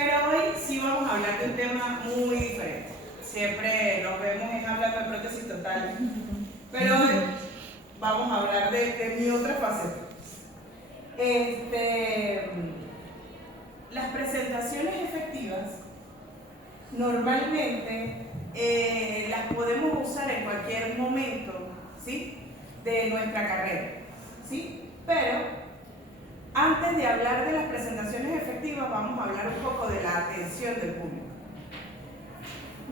Pero hoy sí vamos a hablar de un tema muy diferente. Siempre nos vemos en hablando de prótesis total, pero hoy vamos a hablar de mi otra faceta. Las presentaciones efectivas normalmente las podemos usar en cualquier momento, ¿sí?, de nuestra carrera, ¿sí? Pero antes de hablar de las presentaciones efectivas, vamos a hablar un poco de la atención del público.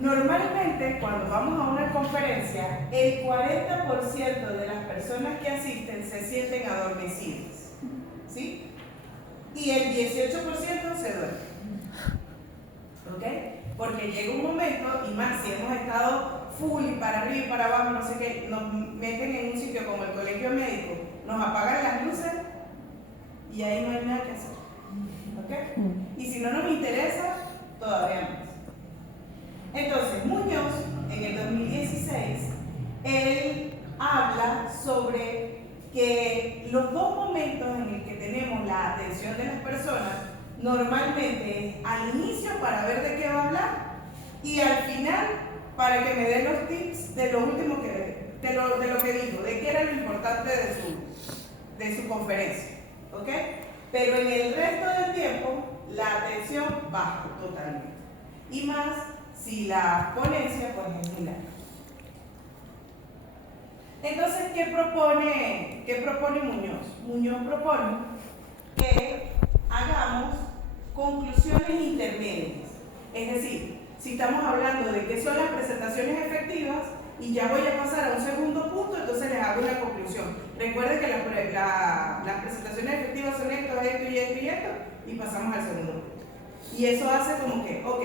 Normalmente, cuando vamos a una conferencia, el 40% de las personas que asisten se sienten adormecidas, ¿sí? Y el 18% se duerme, ¿ok? Porque llega un momento, y más si hemos estado full y para arriba y para abajo, no sé qué, nos meten en un sitio como el colegio médico, nos apagan las luces y ahí no hay nada que hacer, ¿ok? Y si no nos interesa, todavía más. Entonces, Muñoz, en el 2016, él habla sobre que los dos momentos en el que tenemos la atención de las personas normalmente es al inicio para ver de qué va a hablar y al final para que me dé los tips de lo último de lo que dijo, de qué era lo importante de su conferencia, ¿ok? Pero en el resto del tiempo la atención baja totalmente, y más si la ponencia pues es muy larga. Entonces, ¿qué propone Muñoz? Muñoz propone que hagamos conclusiones intermedias. Es decir, si estamos hablando de qué son las presentaciones efectivas y ya voy a pasar a un segundo punto, entonces les hago una conclusión. Recuerden que las presentaciones efectivas son esto, esto y esto y esto, y pasamos al segundo punto. Y eso hace como que, ok,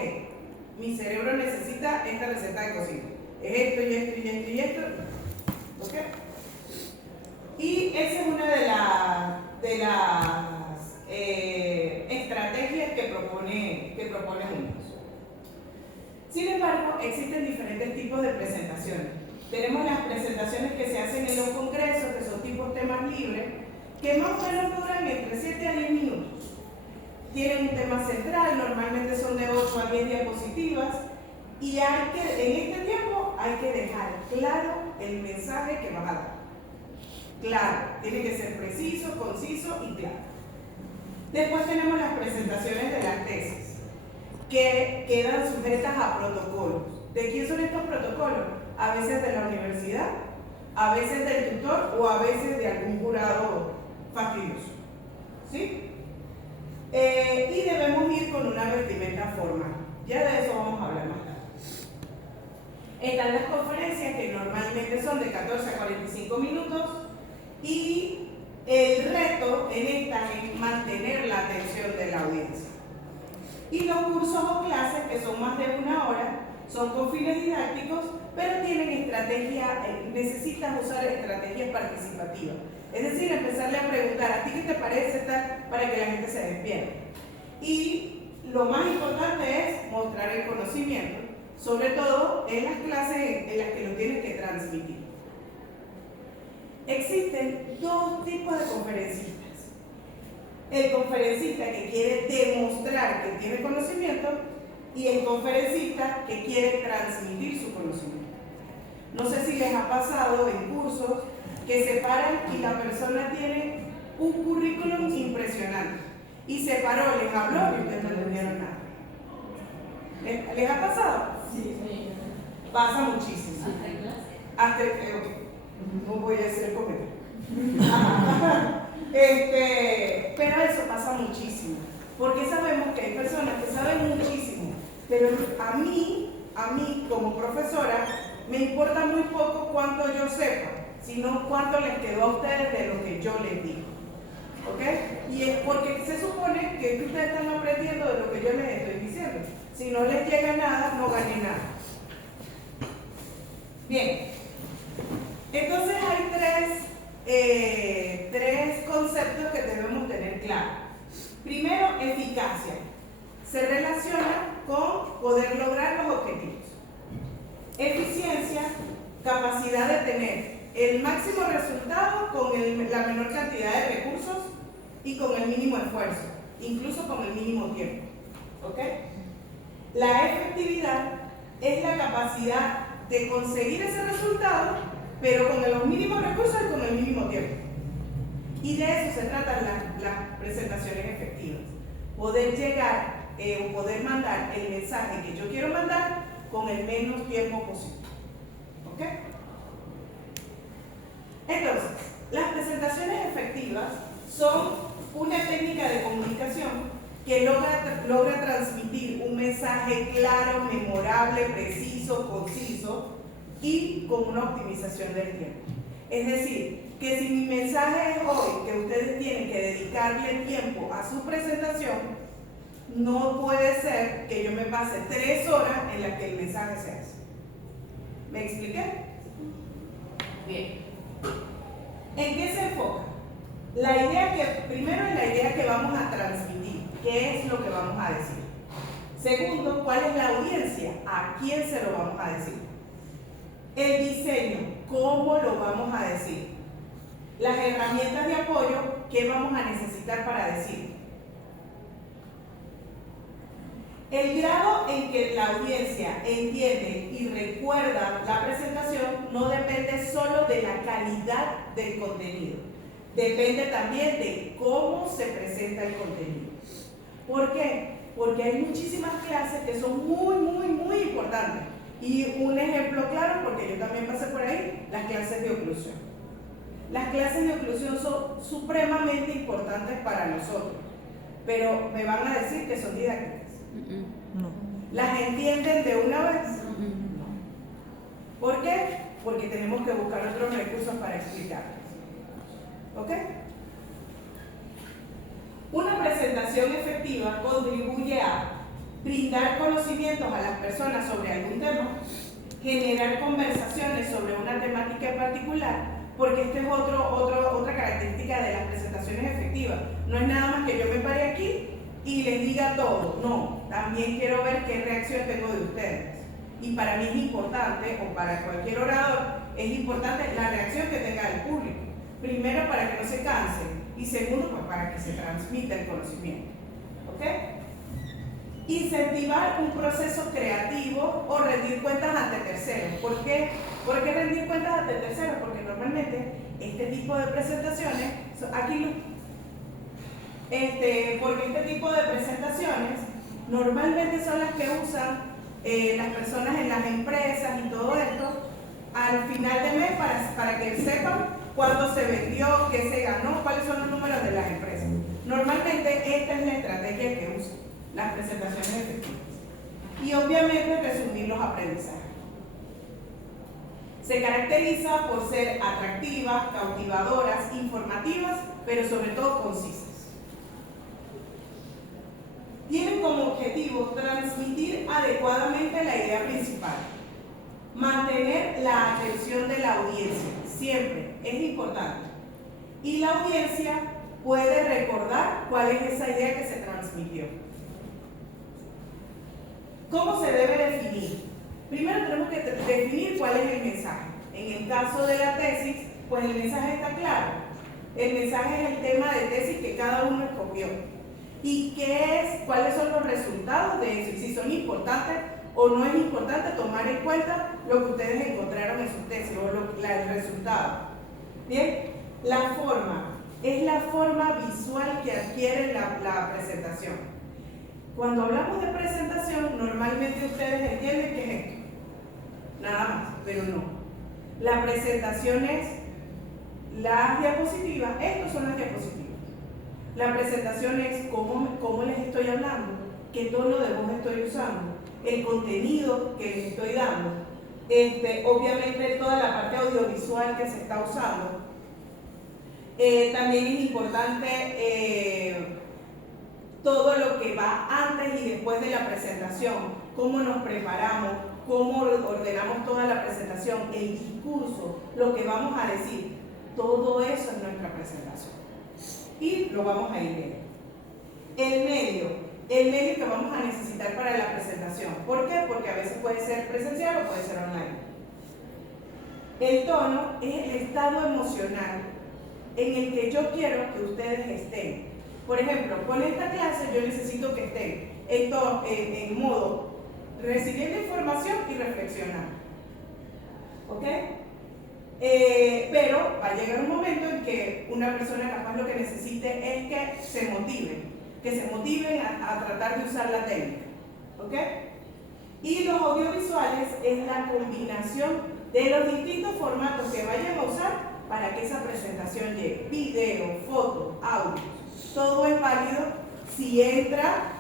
mi cerebro necesita esta receta de cocina. Es esto y esto y esto y esto. ¿Ok? Y esa es una de las estrategias que propone Muñoz. Sin embargo, existen diferentes tipos de presentaciones. Tenemos las presentaciones que se hacen en los congresos, que son tipos temas libres, que más o menos duran entre 7 a 10 minutos. Tienen un tema central, normalmente son de 8 a 10 diapositivas, y en este tiempo hay que dejar claro el mensaje que vas a dar. Claro, tiene que ser preciso, conciso y claro. Después tenemos las presentaciones de las tesis, que quedan sujetas a protocolos. ¿De quién son estos protocolos? A veces de la universidad, a veces del tutor o a veces de algún jurado fastidioso, ¿sí? Y debemos ir con una vestimenta formal. Ya de eso vamos a hablar más tarde. Están las conferencias, que normalmente son de 14 a 45 minutos, y el reto en estas es mantener la atención de la audiencia. Y los cursos o clases, que son más de 1 hora, son con fines didácticos, pero tienen necesitas usar estrategias participativas. Es decir, empezarle a preguntar, ¿a ti qué te parece tal? Para que la gente se despierte. Y lo más importante es mostrar el conocimiento, sobre todo en las clases en las que lo tienes que transmitir. Existen dos tipos de conferencistas. El conferencista que quiere demostrar que tiene conocimiento y el conferencista que quiere transmitir su conocimiento. No sé si les ha pasado en cursos que se paran y la persona tiene un currículum impresionante y se paró, les habló y ustedes no entendieron nada. ¿Les ha pasado? Sí. Pasa muchísimo. Hasta no voy a hacer comentario. Pero eso pasa muchísimo, porque sabemos que hay personas que saben muchísimo, pero a mí como profesora me importa muy poco cuánto yo sepa, sino cuánto les quedó a ustedes de lo que yo les digo, ¿ok? Y es porque se supone que ustedes están aprendiendo de lo que yo les estoy diciendo. Si no les llega nada, no gané nada. Bien, entonces hay tres conceptos que debemos tener claros. Primero, eficacia. Se relaciona con poder lograr los objetivos. Eficiencia, capacidad de tener el máximo resultado con la menor cantidad de recursos y con el mínimo esfuerzo, incluso con el mínimo tiempo. ¿Ok? La efectividad es la capacidad de conseguir ese resultado, pero con los mínimos recursos y con el mínimo tiempo. Y de eso se tratan las presentaciones efectivas. Poder llegar o poder mandar el mensaje que yo quiero mandar con el menos tiempo posible. ¿Ok? Entonces, las presentaciones efectivas son una técnica de comunicación que logra transmitir un mensaje claro, memorable, preciso, conciso y con una optimización del tiempo. Es decir, que si mi mensaje es hoy que ustedes tienen que dedicarle tiempo a su presentación, no puede ser que yo me pase 3 horas en las que el mensaje se hace. ¿Me expliqué? Bien. ¿En qué se enfoca? Primero es la idea que vamos a transmitir, qué es lo que vamos a decir. Segundo, cuál es la audiencia, a quién se lo vamos a decir. El diseño, cómo lo vamos a decir. Las herramientas de apoyo, qué vamos a necesitar para decir. El grado en que la audiencia entiende y recuerda la presentación no depende solo de la calidad del contenido, depende también de cómo se presenta el contenido. ¿Por qué? Porque hay muchísimas clases que son muy importantes. Y un ejemplo claro, porque yo también pasé por ahí, las clases de oclusión. Las clases de oclusión son supremamente importantes para nosotros, pero me van a decir que son didácticas. No. ¿Las entienden de una vez? No. ¿Por qué? Porque tenemos que buscar otros recursos para explicarles. ¿Ok? Una presentación efectiva contribuye a brindar conocimientos a las personas sobre algún tema, generar conversaciones sobre una temática en particular, porque esta es otra característica de las presentaciones efectivas. No es nada más que yo me pare aquí y les diga todo. No, también quiero ver qué reacción tengo de ustedes. Y para mí es importante, o para cualquier orador, es importante la reacción que tenga el público. Primero, para que no se cansen, y segundo, pues para que se transmita el conocimiento. ¿Ok? Incentivar un proceso creativo o rendir cuentas ante terceros. ¿Por qué? ¿Por qué rendir cuentas ante terceros? Porque normalmente este tipo de presentaciones, porque este tipo de presentaciones normalmente son las que usan las personas en las empresas y todo esto al final de mes para que sepan cuánto se vendió, qué se ganó, cuáles son los números de las empresas. Normalmente esta es la estrategia que usan las presentaciones efectivas. Y obviamente resumir los aprendizajes. Se caracteriza por ser atractivas, cautivadoras, informativas, pero sobre todo concisas. Tienen como objetivo transmitir adecuadamente la idea principal, mantener la atención de la audiencia, siempre es importante. Y la audiencia puede recordar cuál es esa idea que se transmitió. ¿Cómo se debe definir? Primero tenemos que definir cuál es el mensaje. En el caso de la tesis, pues el mensaje está claro. El mensaje es el tema de tesis que cada uno escogió. ¿Y cuáles son los resultados de eso? Y si son importantes o no es importante tomar en cuenta lo que ustedes encontraron en su tesis o el resultado. Bien, la forma es la forma visual que adquiere la presentación. Cuando hablamos de presentación, normalmente ustedes entienden qué es esto. Nada más, pero no. La presentación es las diapositivas, estos son las diapositivas. La presentación es cómo les estoy hablando, qué tono de voz estoy usando, el contenido que les estoy dando, obviamente toda la parte audiovisual que se está usando. También es importante todo lo que va antes y después de la presentación, cómo nos preparamos, cómo ordenamos toda la presentación, el discurso, lo que vamos a decir, todo eso es nuestra presentación. Y lo vamos a ir viendo. El medio que vamos a necesitar para la presentación. ¿Por qué? Porque a veces puede ser presencial o puede ser online. El tono es el estado emocional en el que yo quiero que ustedes estén. Por ejemplo, con esta clase yo necesito que estén en modo recibiendo información y reflexionando. ¿Ok? Pero va a llegar un momento en que una persona capaz lo que necesite es que se motiven a tratar de usar la técnica. ¿Ok? Y los audiovisuales es la combinación de los distintos formatos que vayan a usar para que esa presentación llegue. Video, foto, audio, todo es válido si entra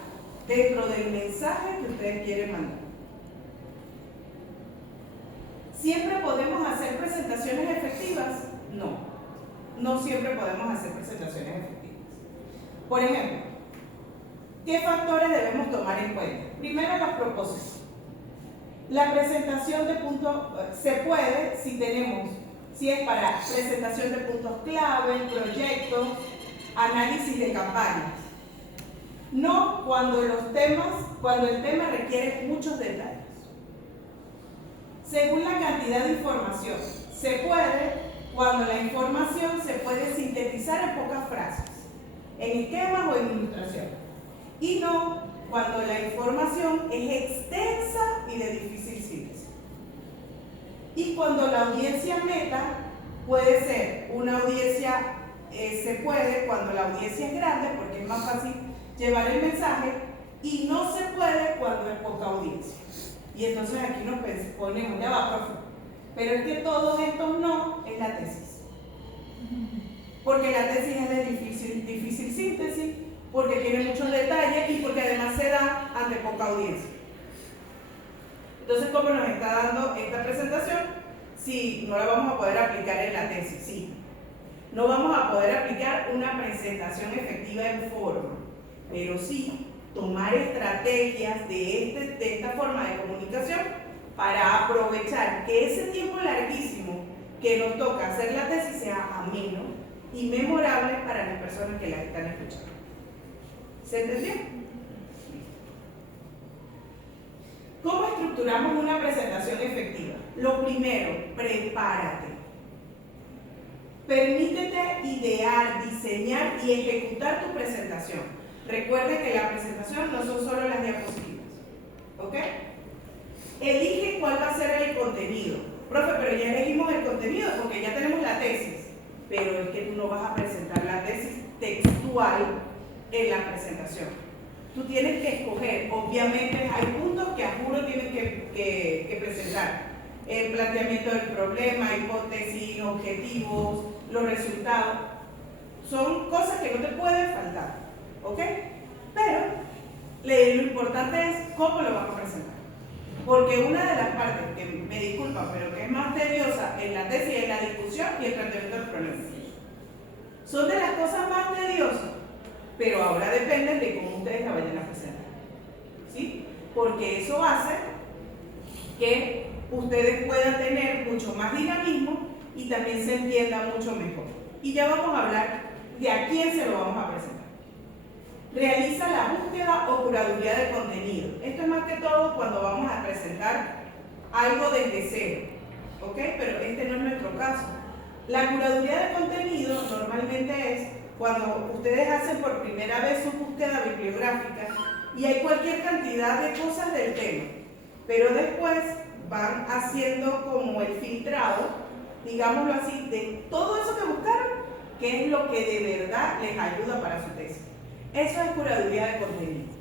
dentro del mensaje que ustedes quieren mandar. ¿Siempre podemos hacer presentaciones efectivas? No, no siempre podemos hacer presentaciones efectivas. Por ejemplo, ¿qué factores debemos tomar en cuenta? Primero, los propósitos. La presentación de puntos se puede si es para presentación de puntos clave, proyectos, análisis de campañas. No cuando el tema requiere muchos detalles. Según la cantidad de información, se puede cuando la información se puede sintetizar en pocas frases, en esquemas o en ilustraciones. Y no cuando la información es extensa y de difícil síntesis. Y cuando la audiencia meta puede ser una audiencia, se puede cuando la audiencia es grande porque es más fácil llevar el mensaje, y no se puede cuando es poca audiencia. Y entonces aquí nos ponemos, ya va, profe, pero es que todos estos no es la tesis. Porque la tesis es de difícil síntesis, porque tiene muchos detalles y porque además se da ante poca audiencia. Entonces, ¿cómo nos está dando esta presentación? Sí, no la vamos a poder aplicar en la tesis, sí. No vamos a poder aplicar una presentación efectiva en forma, pero sí tomar estrategias de esta forma de comunicación para aprovechar que ese tiempo larguísimo que nos toca hacer la tesis sea ameno y memorable para las personas que la están escuchando. ¿Se entendió? ¿Cómo estructuramos una presentación efectiva? Lo primero, prepárate. Permítete idear, diseñar y ejecutar tu presentación. Recuerde que la presentación no son solo las diapositivas. ¿Ok? Elige cuál va a ser el contenido. Profe, pero ya elegimos el contenido porque ya tenemos la tesis. Pero es que tú no vas a presentar la tesis textual en la presentación. Tú tienes que escoger, obviamente hay puntos que a juro tienes que presentar. El planteamiento del problema, hipótesis, objetivos, los resultados. Son cosas que no te pueden faltar. ¿Ok? Pero lo importante es cómo lo vas a presentar. Porque una de las partes, que me disculpan, pero que es más tediosa en la tesis es la discusión y el planteamiento del problema. Son de las cosas más tediosas, pero ahora dependen de cómo ustedes la vayan a presentar. ¿Sí? Porque eso hace que ustedes puedan tener mucho más dinamismo y también se entienda mucho mejor. Y ya vamos a hablar de a quién se lo vamos a presentar. Realiza la búsqueda o curaduría de contenido. Esto es más que todo cuando vamos a presentar algo desde cero. ¿Ok? Pero este no es nuestro caso. La curaduría de contenido normalmente es cuando ustedes hacen por primera vez su búsqueda bibliográfica y hay cualquier cantidad de cosas del tema, pero después van haciendo como el filtrado, digámoslo así, de todo eso que buscaron, que es lo que de verdad les ayuda para su tesis. Eso es curaduría de contenido.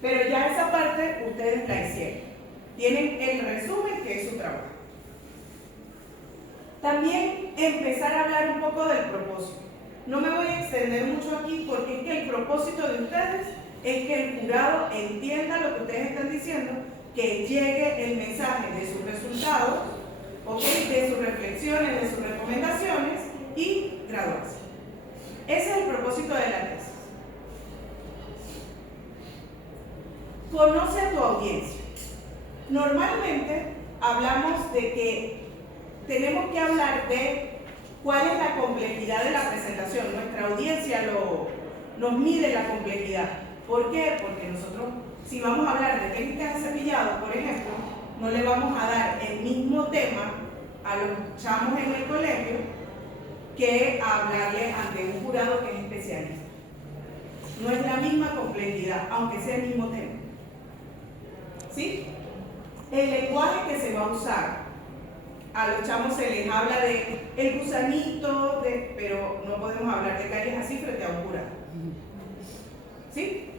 Pero ya esa parte ustedes la hicieron. Tienen el resumen, que es su trabajo. También empezar a hablar un poco del propósito. No me voy a extender mucho aquí porque es que el propósito de ustedes es que el jurado entienda lo que ustedes están diciendo, que llegue el mensaje de sus resultados, ¿okay? De sus reflexiones, de sus recomendaciones y graduarse. Ese es el propósito de la tesis. Conoce a tu audiencia. Normalmente hablamos de que tenemos que hablar de cuál es la complejidad de la presentación. Nuestra audiencia nos mide la complejidad. ¿Por qué? Porque nosotros, si vamos a hablar de técnicas de cepillado, por ejemplo, no le vamos a dar el mismo tema a los chamos en el colegio que a hablarle ante un jurado que es especialista. no es la misma complejidad, aunque sea el mismo tema. ¿Sí? El lenguaje que se va a usar. A los chamos se les habla de el gusanito, pero no podemos hablar de calles así frente a un jurado. ¿Sí?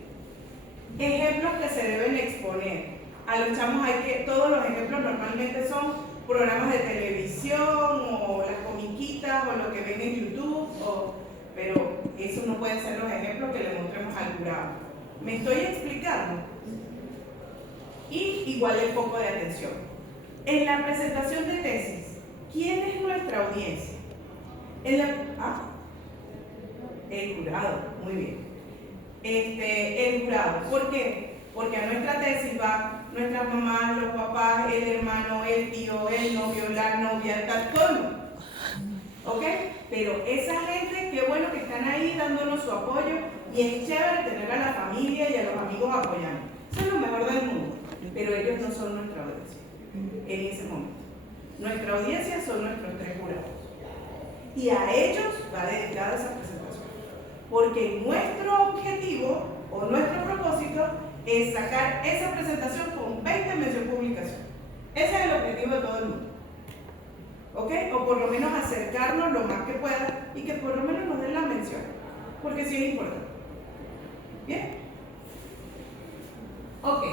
Ejemplos que se deben exponer. A los chamos todos los ejemplos normalmente son programas de televisión o las comiquitas o lo que ven en YouTube, pero esos no pueden ser los ejemplos que le mostremos al jurado. ¿Me estoy explicando? Y igual el foco de atención. En la presentación de tesis, ¿quién es nuestra audiencia? El jurado, muy bien. El jurado, ¿por qué? Porque a nuestra tesis van nuestras mamás, los papás, el hermano, el tío, el novio, la novia, todo el mundo. ¿Ok? Pero esa gente, qué bueno que están ahí dándonos su apoyo y es chévere tener a la familia y a los amigos apoyando. Eso es lo mejor del mundo, pero ellos no son nuestra audiencia en ese momento. Nuestra audiencia son nuestros 3 jurados y a ellos va dedicada esa presentación, porque nuestro objetivo o nuestro propósito es sacar esa presentación con 20 mención publicación. Ese es el objetivo de todo el mundo. ¿Ok? O por lo menos acercarnos lo más que pueda y que por lo menos nos den la mención, porque sí es importante. ¿Bien? Ok.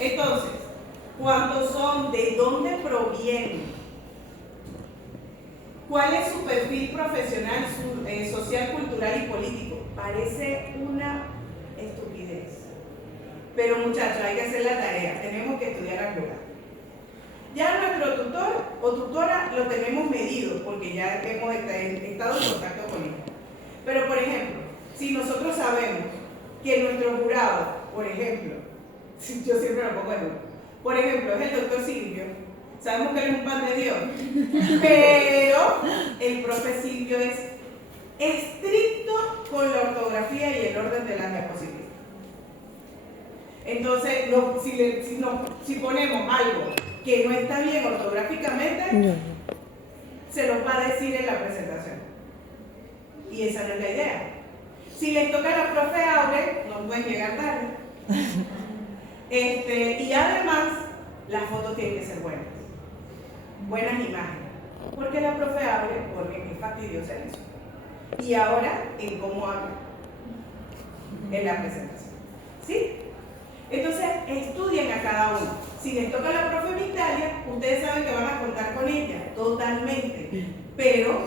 Entonces, ¿cuántos son? ¿De dónde provienen? ¿Cuál es su perfil profesional, social, cultural y político? Parece una estupidez. Pero muchachos, hay que hacer la tarea. Tenemos que estudiar a curar. Ya nuestro tutor o tutora lo tenemos medido porque ya hemos estado en contacto con él. Pero, por ejemplo, si nosotros sabemos que nuestro jurado, por ejemplo, yo siempre lo pongo en por ejemplo, es el doctor Silvio, sabemos que él es un pan de Dios, pero el profe Silvio es estricto con la ortografía y el orden de las diapositivas. Entonces, si ponemos algo que no está bien ortográficamente, se los va a decir en la presentación. Y esa no es la idea. Si les toca a la profe Aure, no pueden llegar tarde. Y además, las fotos tienen que ser buenas. Buenas imágenes. Porque la profe Aure, porque es fastidiosa en eso. Y ahora, en cómo habla en la presentación. ¿Sí? Entonces, estudien a cada uno. Si les toca a la profe Vitalia, ustedes saben que van a contar con ella, totalmente. Pero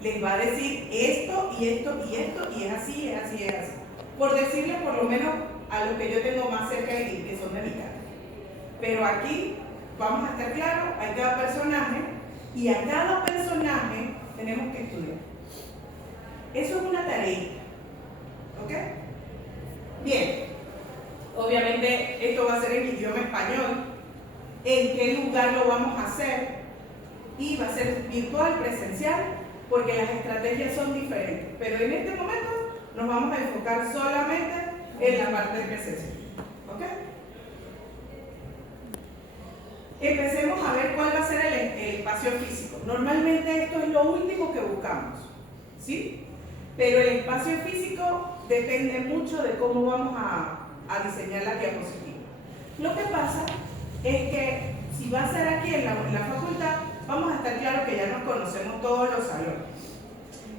les va a decir esto y esto y esto, y es así, es así, es así. Por decirles por lo menos a los que yo tengo más cerca de aquí, que son de mi casa. Pero aquí, vamos a estar claros, hay cada personaje, y a cada personaje tenemos que estudiar. Eso es una tarea. ¿Ok? Bien. Obviamente esto va a ser en idioma español. ¿En qué lugar lo vamos a hacer? Y va a ser virtual, presencial, porque las estrategias son diferentes. Pero en este momento nos vamos a enfocar solamente en la parte de presencial. ¿Ok? Empecemos a ver cuál va a ser el espacio físico. Normalmente esto es lo último que buscamos, ¿sí? Pero el espacio físico depende mucho de cómo vamos a diseñar la diapositiva. Lo que pasa es que si va a ser aquí en la facultad, vamos a estar claros que ya nos conocemos todos los salones.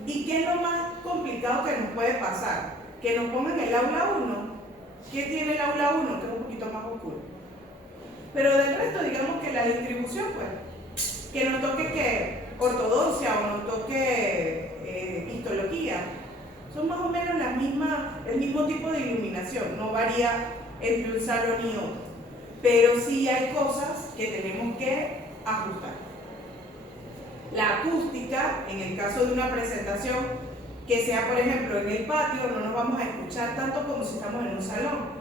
¿Y qué es lo más complicado que nos puede pasar? Que nos pongan el aula 1. ¿Qué tiene el aula 1? Que es un poquito más oscuro. Pero del resto, digamos que la distribución, pues, que nos toque que ortodoncia o nos toque histología, son más o menos el mismo tipo de iluminación, no varía entre un salón y otro. Pero sí hay cosas que tenemos que ajustar. La acústica, en el caso de una presentación que sea, por ejemplo, en el patio, no nos vamos a escuchar tanto como si estamos en un salón.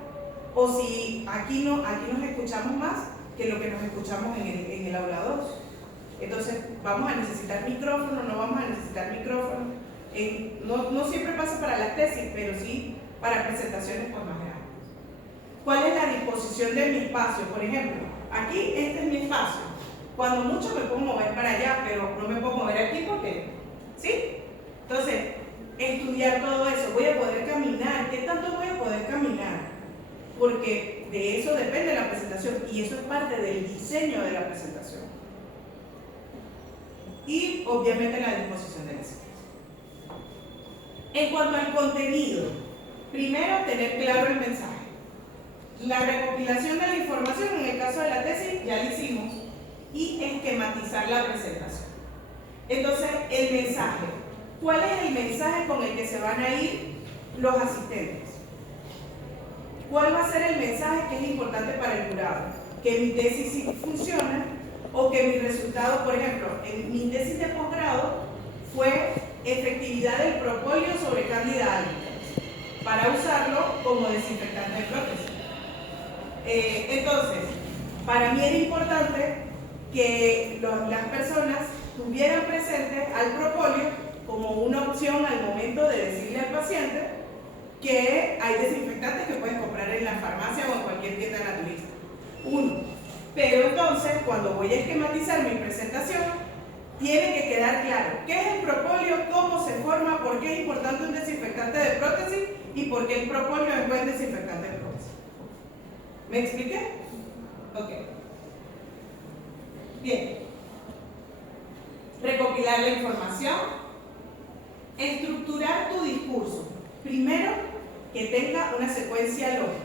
O si aquí nos escuchamos más que lo que nos escuchamos en el aula 2. Entonces, vamos a necesitar micrófono, no vamos a necesitar micrófono. No siempre pasa para las tesis, pero sí para presentaciones pues, más grandes. ¿Cuál es la disposición de mi espacio? Por ejemplo, aquí este es mi espacio. Cuando mucho me puedo mover para allá, pero no me puedo mover aquí porque, ¿sí? Entonces, estudiar todo eso. Voy a poder caminar caminar, ¿qué tanto voy a poder caminar? Porque de eso depende la presentación y eso es parte del diseño de la presentación. Y obviamente la disposición de las ideas. En cuanto al contenido, primero tener claro el mensaje. La recopilación de la información, en el caso de la tesis, ya lo hicimos, y esquematizar la presentación. Entonces, el mensaje. ¿Cuál es el mensaje con el que se van a ir los asistentes? ¿Cuál va a ser el mensaje que es importante para el jurado? Que mi tesis sí funciona o que mi resultado, por ejemplo, en mi tesis de posgrado fue efectividad del propóleo sobre cándida albicans para usarlo como desinfectante de prótesis. Entonces, para mí era importante que las personas tuvieran presente al propóleo como una opción al momento de decirle al paciente que hay desinfectantes que puedes comprar en la farmacia o en cualquier tienda naturista. Uno. Pero entonces, cuando voy a esquematizar mi presentación, tiene que quedar claro qué es el propóleo, cómo se forma, por qué es importante un desinfectante de prótesis y por qué el propóleo es buen desinfectante de prótesis. ¿Me expliqué? Ok. Bien. Recopilar la información. Estructurar tu discurso. Primero, que tenga una secuencia lógica.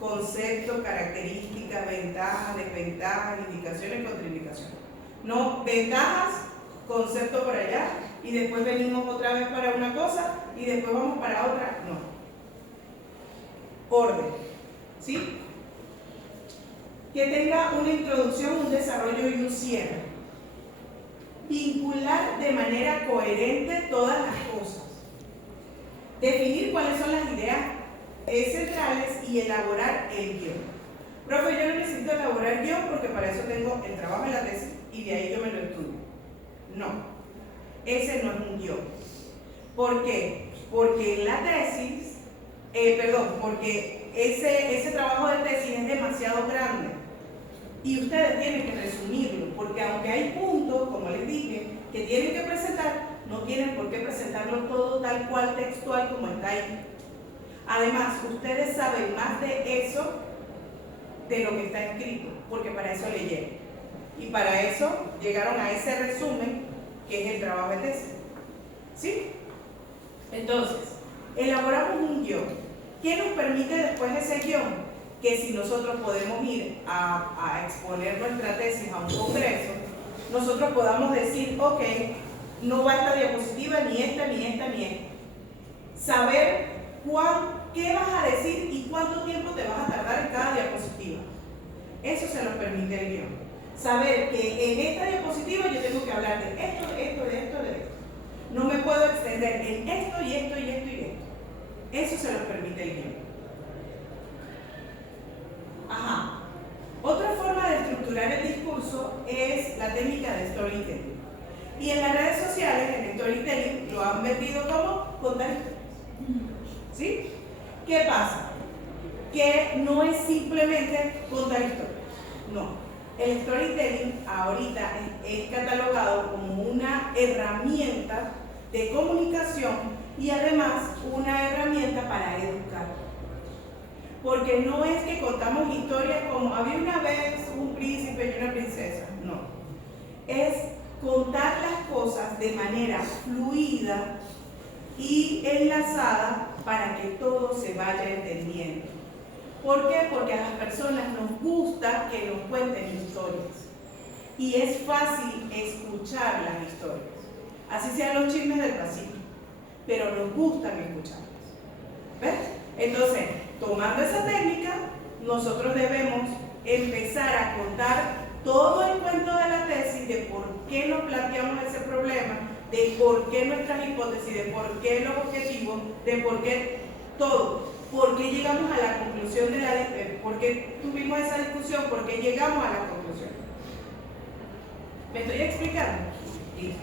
Concepto, características, ventajas, desventajas, indicaciones, contraindicaciones. No ventajas, concepto por allá, y después venimos otra vez para una cosa y después vamos para otra. No. Orden. ¿Sí? Que tenga una introducción, un desarrollo y un cierre. Vincular de manera coherente todas las cosas. Definir cuáles son las ideas centrales y elaborar el guión. Profe, yo no necesito elaborar guión porque para eso tengo el trabajo de la tesis y de ahí yo me lo estudio. No, ese no es un guión. ¿Por qué? Porque la tesis, porque ese trabajo de tesis es demasiado grande y ustedes tienen que resumirlo, porque aunque hay puntos, como les dije, que tienen que presentar, no tienen por qué presentarlo todo tal cual textual como está ahí. Además, ustedes saben más de eso de lo que está escrito, porque para eso leyeron. Y para eso llegaron a ese resumen que es el trabajo de tesis. ¿Sí? Entonces, elaboramos un guión. ¿Qué nos permite después ese guión? Que si nosotros podemos ir a exponer nuestra tesis a un congreso, nosotros podamos decir, ok, no va esta diapositiva, ni esta, ni esta, ni esta. Saber qué vas a decir y cuánto tiempo te vas a tardar en cada diapositiva. Eso se nos permite el guión. Saber que en esta diapositiva yo tengo que hablar de esto, de esto, de esto, de esto. No me puedo extender en esto y esto y esto y esto. Eso se nos permite el guión. Ajá. Otra forma de estructurar el discurso es la técnica de storytelling. Y en las redes sociales, el storytelling lo han vendido como contar historias. ¿Sí? ¿Qué pasa? Que no es simplemente contar historias. No. El storytelling ahorita es catalogado como una herramienta de comunicación y además una herramienta para educar. Porque no es que contamos historias como había una vez un príncipe y una princesa. No. Es contar las cosas de manera fluida y enlazada para que todo se vaya entendiendo. ¿Por qué? Porque a las personas nos gusta que nos cuenten historias. Y es fácil escuchar las historias. Así sean los chismes del pasillo. Pero nos gustan escucharlas. ¿Ves? Entonces, tomando esa técnica, nosotros debemos empezar a contar todo el cuento de la tesis, de por qué nos planteamos ese problema, de por qué nuestras hipótesis, de por qué los objetivos, de por qué todo. ¿Por qué llegamos a la conclusión por qué tuvimos esa discusión? ¿Por qué llegamos a la conclusión? ¿Me estoy explicando? Sí.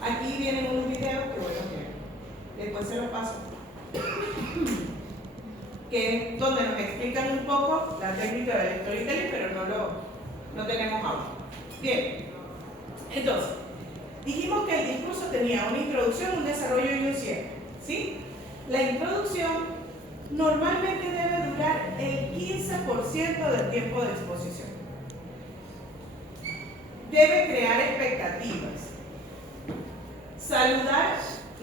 Aquí vienen unos videos que bueno, que después se los paso. Que es donde nos explican un poco la técnica del storytelling, pero no tenemos audio. Bien, entonces, dijimos que el discurso tenía una introducción, un desarrollo y un cierre. ¿Sí? La introducción normalmente debe durar el 15% del tiempo de exposición. Debe crear expectativas. Saludar,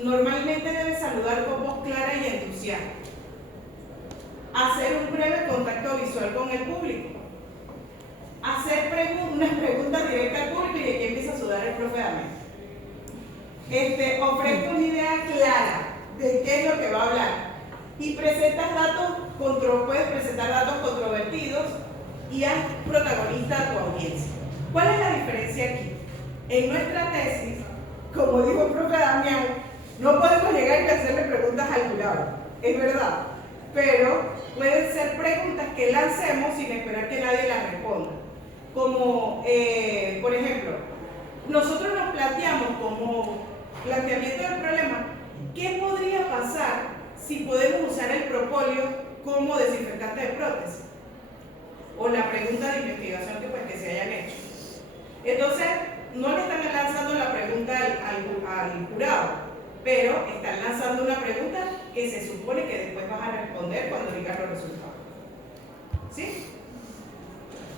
normalmente debe saludar con voz clara y entusiasmo. Hacer un breve contacto visual con el público. Hacer unas preguntas directas al público, y aquí empieza a sudar el profe Damián. Ofrezca una idea clara de qué es lo que va a hablar. Y puedes presentar datos controvertidos y haz protagonista a tu audiencia. ¿Cuál es la diferencia aquí? En nuestra tesis, como dijo el profe Damián, no podemos llegar y hacerle preguntas al jurado, es verdad, pero pueden ser preguntas que lancemos sin esperar que nadie las responda. Como, por ejemplo, nosotros nos planteamos como planteamiento del problema, ¿qué podría pasar si podemos usar el propóleo como desinfectante de prótesis? O la pregunta de investigación que se hayan hecho. Entonces, no le están lanzando la pregunta al jurado, pero están lanzando una pregunta que se supone que después vas a responder cuando digas los resultados. ¿Sí?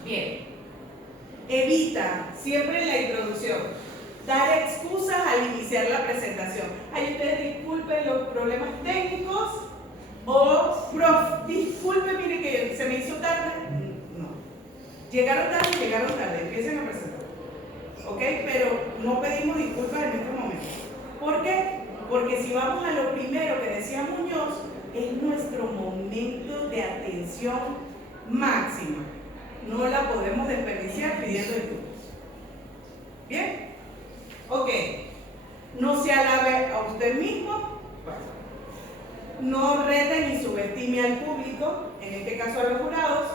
Bien. Evita, siempre en la introducción, dar excusas al iniciar la presentación. Ay, ustedes disculpen los problemas técnicos, o prof, disculpen, mire que se me hizo tarde. No. Llegaron tarde, empiecen a presentar. ¿Ok? Pero no pedimos disculpas en este momento. ¿Por qué? Porque si vamos a lo primero que decía Muñoz, es nuestro momento de atención máxima. No la podemos desperdiciar pidiendo disculpas. ¿Bien? Ok. No se alabe a usted mismo. No rete ni subestime al público, en este caso a los jurados,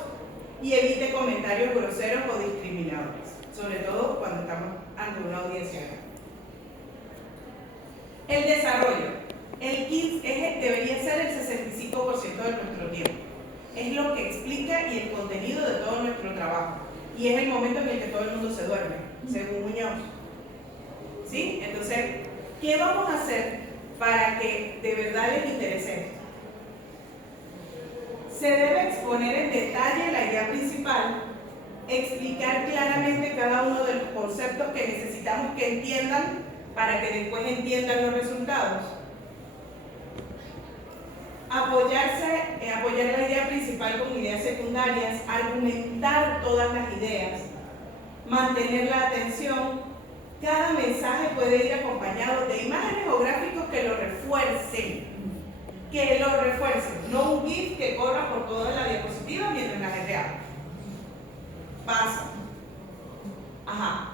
y evite comentarios groseros o discriminadores, sobre todo cuando estamos ante una audiencia grande. El desarrollo. El kit debería ser el 65% de nuestro tiempo. Es lo que explica y el contenido de todo nuestro trabajo. Y es el momento en el que todo el mundo se duerme, según Muñoz. ¿Sí? Entonces, ¿qué vamos a hacer para que de verdad les interese esto? Se debe exponer en detalle la idea principal, explicar claramente cada uno de los conceptos que necesitamos que entiendan para que después entiendan los resultados. Apoyar la idea principal con ideas secundarias, argumentar todas las ideas, mantener la atención. Cada mensaje puede ir acompañado de imágenes o gráficos que lo refuercen. No un GIF que corra por toda la diapositiva mientras la gente habla. Pasa. Ajá.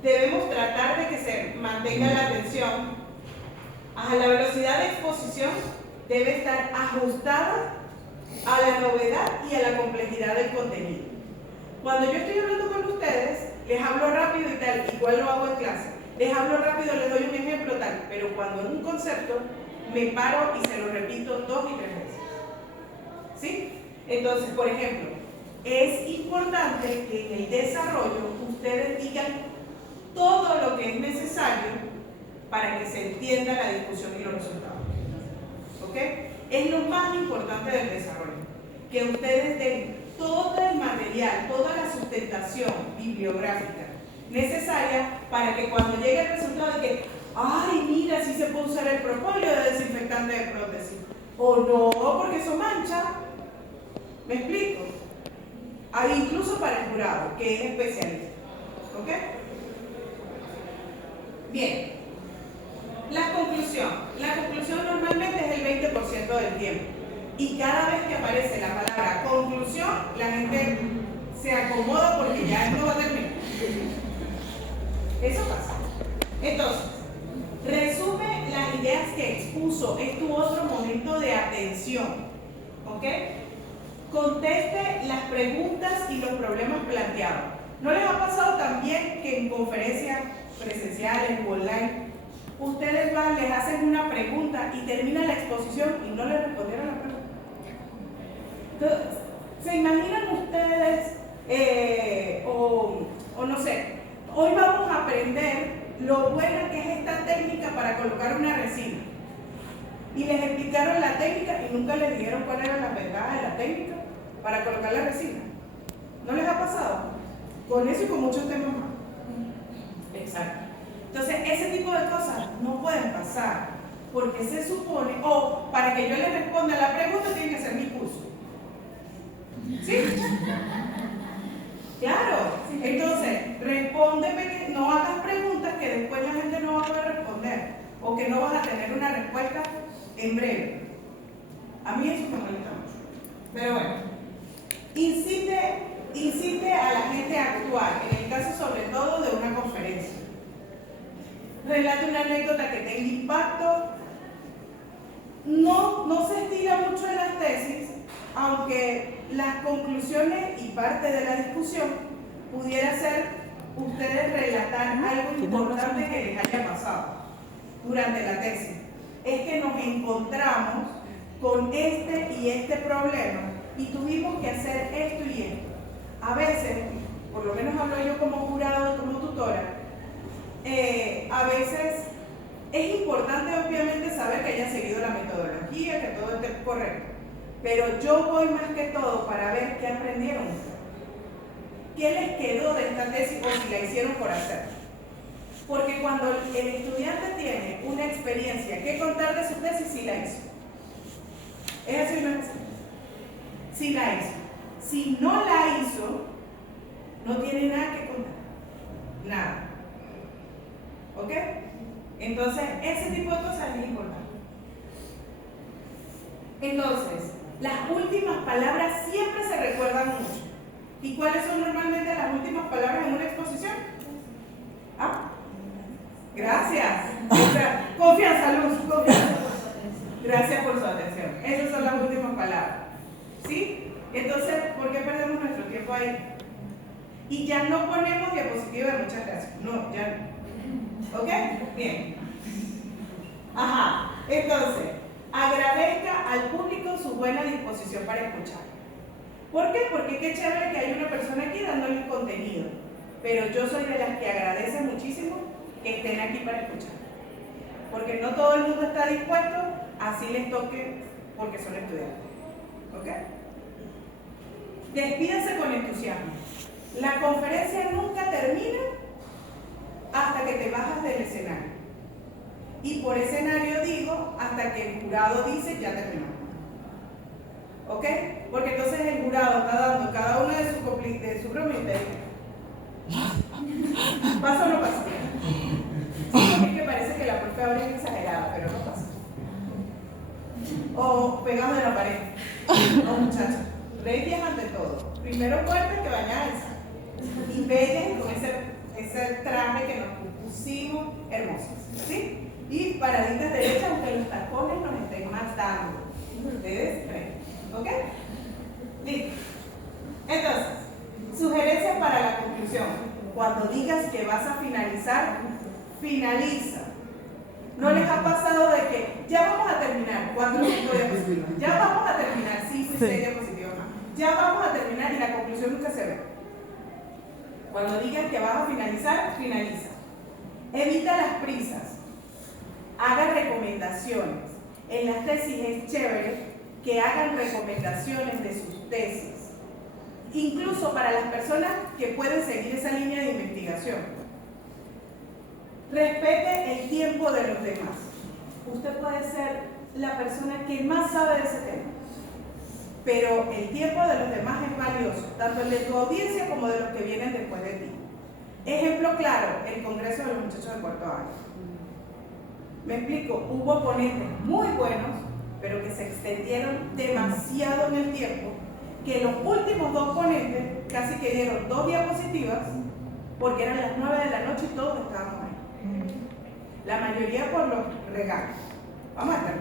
Debemos tratar de que se mantenga la atención. Ajá, la velocidad de exposición debe estar ajustada a la novedad y a la complejidad del contenido. Cuando yo estoy hablando con ustedes, les hablo rápido y tal, igual lo hago en clase. Les hablo rápido, les doy un ejemplo tal, pero cuando en un concepto me paro y se lo repito 2 y 3 veces. ¿Sí? Entonces, por ejemplo, es importante que en el desarrollo ustedes digan todo lo que es necesario para que se entienda la discusión y los resultados. ¿Ok? Es lo más importante del desarrollo, que ustedes den todo el material, toda la sustentación bibliográfica necesaria para que cuando llegue el resultado de que, ay, mira, sí se puede usar el propóleo de desinfectante de prótesis, o no, porque eso mancha. ¿Me explico? Incluso para el jurado, que es especialista. ¿Ok? Bien. La conclusión normalmente es el 20% del tiempo. Y cada vez que aparece la palabra conclusión, la gente se acomoda porque ya esto va a terminar. Eso pasa. Entonces, resume las ideas que expuso. Es tu otro momento de atención. ¿Ok? Conteste las preguntas y los problemas planteados. ¿No les ha pasado también que en conferencias presenciales o online ustedes van, les hacen una pregunta y termina la exposición y no les respondieron la pregunta? Entonces, ¿se imaginan ustedes, o no sé, hoy vamos a aprender lo buena que es esta técnica para colocar una resina? y les explicaron la técnica y nunca les dijeron cuál era la ventaja de la técnica para colocar la resina. ¿No les ha pasado? Con eso y con muchos temas más. Exacto. Entonces, ese tipo de cosas no pueden pasar, porque se supone, o para que yo les responda a la pregunta, tiene que ser mi curso. ¿Sí? Claro. Entonces, respóndeme, no hagas preguntas que después la gente no va a poder responder, o que no vas a tener una respuesta en breve. A mí eso me molesta mucho. Pero bueno, incite a la gente a actuar, en el caso sobre todo de una conferencia. Relate una anécdota que tenga impacto. No se estira mucho en las tesis, aunque las conclusiones y parte de la discusión pudiera ser ustedes relatar algo importante que les haya pasado durante la tesis. Es que nos encontramos con este y este problema y tuvimos que hacer esto y esto. A veces, por lo menos hablo yo como jurado y como tutora, a veces es importante obviamente saber que hayan seguido la metodología, que todo esté correcto, pero yo voy más que todo para ver qué aprendieron ustedes, qué les quedó de esta tesis o si la hicieron por hacer. Porque cuando el estudiante tiene una experiencia que contar de su tesis, sí la hizo. ¿Es así o no es así? Sí la hizo. Si no la hizo, no tiene nada que contar. Nada. ¿Ok? Entonces, ese tipo de cosas es importante. Entonces, las últimas palabras siempre se recuerdan mucho. ¿Y cuáles son normalmente las últimas palabras en una exposición? Ah, gracias. Confianza, Luz, confianza. Gracias por su atención. Esas son las últimas palabras. ¿Sí? Entonces, ¿por qué perdemos nuestro tiempo ahí? Y ya no ponemos diapositiva de muchas gracias. No, ya no. ¿Ok? Bien. Ajá. Entonces, agradezca al público su buena disposición para escuchar. ¿Por qué? Porque qué chévere que hay una persona aquí dándole contenido. Pero yo soy de las que agradece muchísimo que estén aquí para escuchar. Porque no todo el mundo está dispuesto, así les toque porque son estudiantes. ¿Ok? Despídase con entusiasmo. La conferencia nunca termina hasta que te bajas del escenario. Y por escenario digo hasta que el jurado dice ya terminó. ¿Ok? Porque entonces el jurado está dando cada uno de sus bromas y te dice, ¿pasa o no pasa? Sí, porque es que parece que la profe ahora es exagerada, pero no pasa. O pegado de la pared. No, muchachos. Bellas ante todo. Primero fuerte que bañarse. Y bellas con ese traje que nos pusimos hermosos. ¿Sí? Y paraditas derechas, aunque los tacones nos estén matando. Ustedes creen. ¿Ok? Listo. Entonces, sugerencias para la conclusión. Cuando digas que vas a finalizar, finaliza. ¿No les ha pasado de que ya vamos a terminar? 4 diapositivas. Ya vamos a terminar 5 y 6 diapositivas más. Ya vamos a terminar y la conclusión nunca se ve. Cuando digas que vas a finalizar, finaliza. Evita las prisas. Haga recomendaciones. En las tesis es chévere que hagan recomendaciones de sus tesis. Incluso para las personas que pueden seguir esa línea de investigación. Respete el tiempo de los demás. Usted puede ser la persona que más sabe de ese tema, pero el tiempo de los demás es valioso, tanto el de tu audiencia como de los que vienen después de ti. Ejemplo claro, el Congreso de los Muchachos de cuarto año. Me explico, hubo ponentes muy buenos, pero que se extendieron demasiado en el tiempo, que los últimos 2 ponentes casi que dieron 2 diapositivas, porque eran las 9 de la noche y todos estábamos ahí. La mayoría por los regalos. Vamos a estar.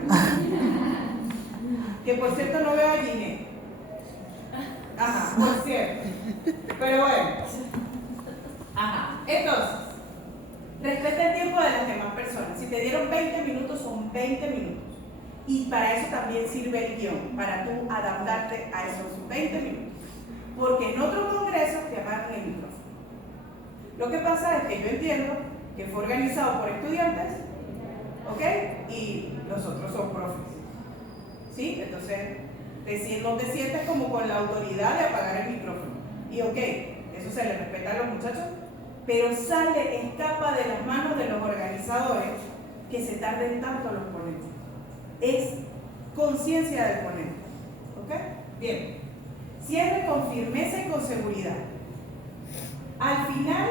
Que por cierto no veo a Ginette. Ajá, por cierto. Pero bueno. Ajá. Entonces, respeta el tiempo de las demás personas. Si te dieron 20 minutos, son 20 minutos. Y para eso también sirve el guión, para tú adaptarte a esos 20 minutos. Porque en otros congresos te apagan el micrófono. Lo que pasa es que yo entiendo que fue organizado por estudiantes, ¿ok? Y los otros son profes. ¿Sí? Entonces, no te sientes como con la autoridad de apagar el micrófono. Y ok, eso se le respeta a los muchachos, pero escapa de las manos de los organizadores que se tarden tanto los ponentes. Es conciencia del ponente. ¿Ok? Bien. Cierre con firmeza y con seguridad. Al final,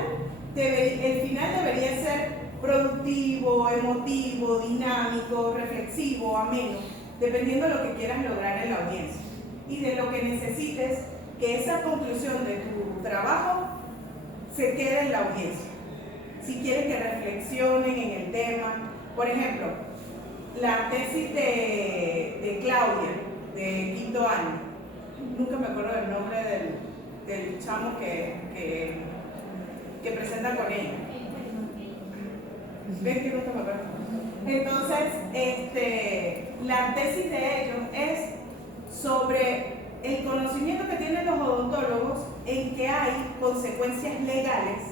el final debería ser productivo, emotivo, dinámico, reflexivo, ameno, dependiendo de lo que quieras lograr en la audiencia y de lo que necesites que esa conclusión de tu trabajo se quede en la audiencia. Si quieres que reflexionen en el tema, por ejemplo, la tesis de Claudia, de quinto año, nunca me acuerdo del nombre del chamo que presenta con ella. ¿Ves que nunca me acuerdo? Entonces, la tesis de ellos es sobre el conocimiento que tienen los odontólogos en que hay consecuencias legales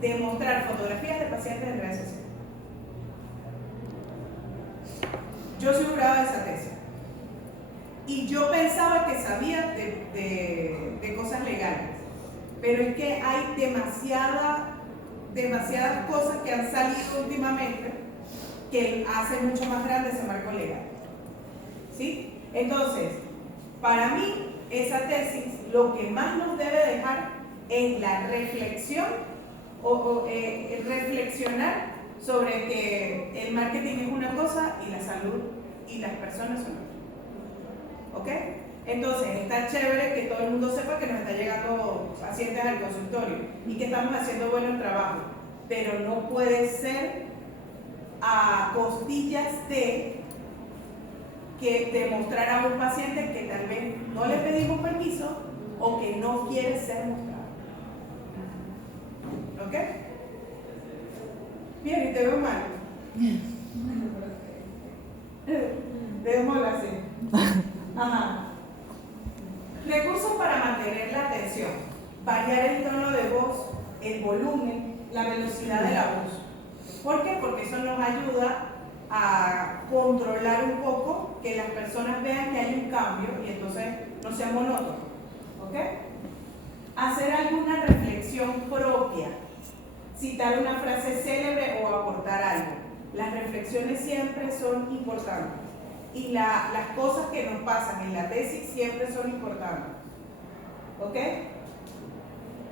de mostrar fotografías de pacientes en redes sociales. Yo soy jurada de esa tesis y yo pensaba que sabía de cosas legales, pero es que hay demasiadas cosas que han salido últimamente que hacen mucho más grande ese marco legal. ¿Sí? Entonces, para mí, esa tesis lo que más nos debe dejar es la reflexión reflexionar sobre que el marketing es una cosa y la salud y las personas son otra. ¿Ok? Entonces, está chévere que todo el mundo sepa que nos está llegando pacientes al consultorio y que estamos haciendo buen trabajo, pero no puede ser a costillas de demostrar a un paciente que tal vez no le pedimos permiso o que no quiere ser mostrado. ¿Ok? Bien, y te veo mal. Démoslo así. Ajá. Recursos para mantener la atención. Variar el tono de voz, el volumen, la velocidad de la voz. ¿Por qué? Porque eso nos ayuda a controlar un poco que las personas vean que hay un cambio y entonces no sea monótono. ¿Ok? Hacer alguna reflexión propia. Citar una frase célebre o aportar algo. Las reflexiones siempre son importantes. Y las cosas que nos pasan en la tesis siempre son importantes. ¿Ok?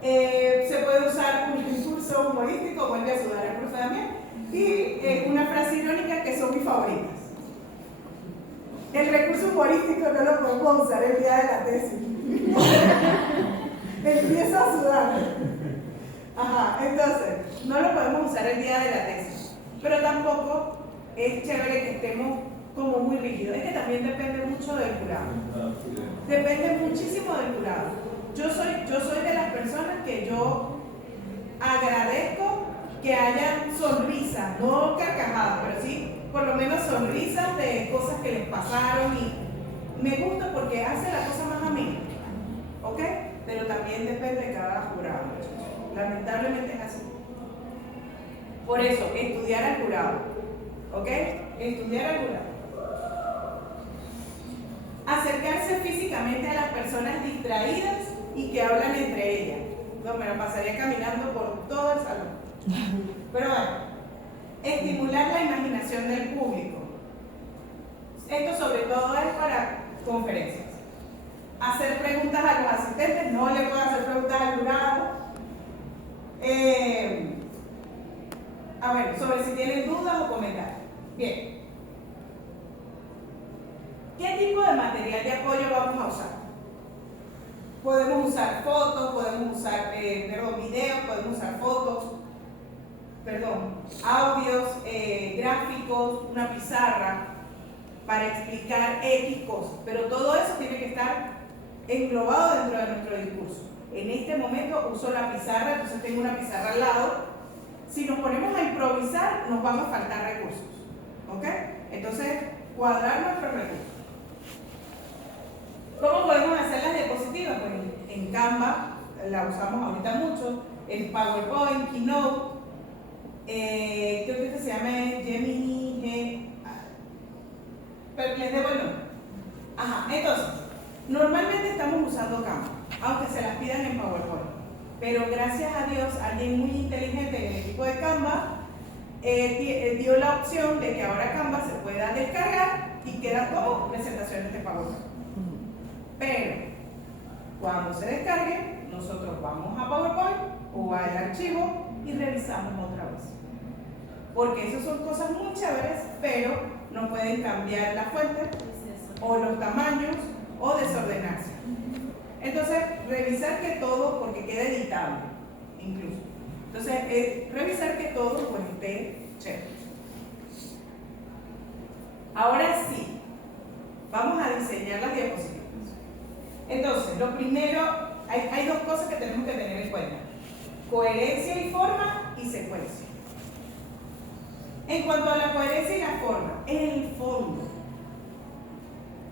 Se puede usar un discurso humorístico, vuelve a sudar el profe también, y una frase irónica que son mis favoritas. El recurso humorístico no lo podemos usar el día de la tesis. Empiezo a sudar. Ajá, entonces, no lo podemos usar el día de la tesis, pero tampoco es chévere que estemos como muy rígidos. Es que también depende mucho del jurado. Depende muchísimo del jurado. Yo soy de las personas que yo agradezco que hayan sonrisas, no carcajadas, pero sí por lo menos sonrisas de cosas que les pasaron y me gusta porque hace la cosa más amena. ¿Ok? Pero también depende de cada jurado. Lamentablemente es así. Por eso, estudiar al jurado. ¿Ok? Estudiar al jurado. Acercarse físicamente a las personas distraídas y que hablan entre ellas. No, me la pasaría caminando por todo el salón. Pero bueno, estimular la imaginación del público. Esto sobre todo es para conferencias. Hacer preguntas a los asistentes, no le puedo hacer preguntas al jurado. Sobre si tienen dudas o comentarios. Bien. ¿Qué tipo de material de apoyo vamos a usar? Podemos usar fotos, podemos usar videos, podemos usar audios, gráficos, una pizarra para explicar X cosas, pero todo eso tiene que estar englobado dentro de nuestro discurso. En este momento uso la pizarra, entonces tengo una pizarra al lado. Si nos ponemos a improvisar, nos vamos a faltar recursos. ¿Ok? Entonces, cuadrar nuestros recursos. ¿Cómo podemos hacer las diapositivas? Pues en Canva, la usamos ahorita mucho, en PowerPoint, Keynote, creo que se llama Gemini Pero les debo el nombre. Ajá, entonces, normalmente estamos usando Canva, aunque se las pidan en PowerPoint. Pero gracias a Dios, alguien muy inteligente en el equipo de Canva dio la opción de que ahora Canva se pueda descargar y quedan como presentaciones de PowerPoint. Pero cuando se descargue, nosotros vamos a PowerPoint o al archivo y revisamos otra vez. Porque esas son cosas muy chéveres, pero no pueden cambiar la fuente o los tamaños o desordenarse. Entonces, revisar que todo, porque queda editable incluso. Entonces, revisar que todo pues esté chévere. Ahora sí, vamos a diseñar las diapositivas. Entonces, lo primero, hay dos cosas que tenemos que tener en cuenta: coherencia y forma y secuencia. En cuanto a la coherencia y la forma, el fondo,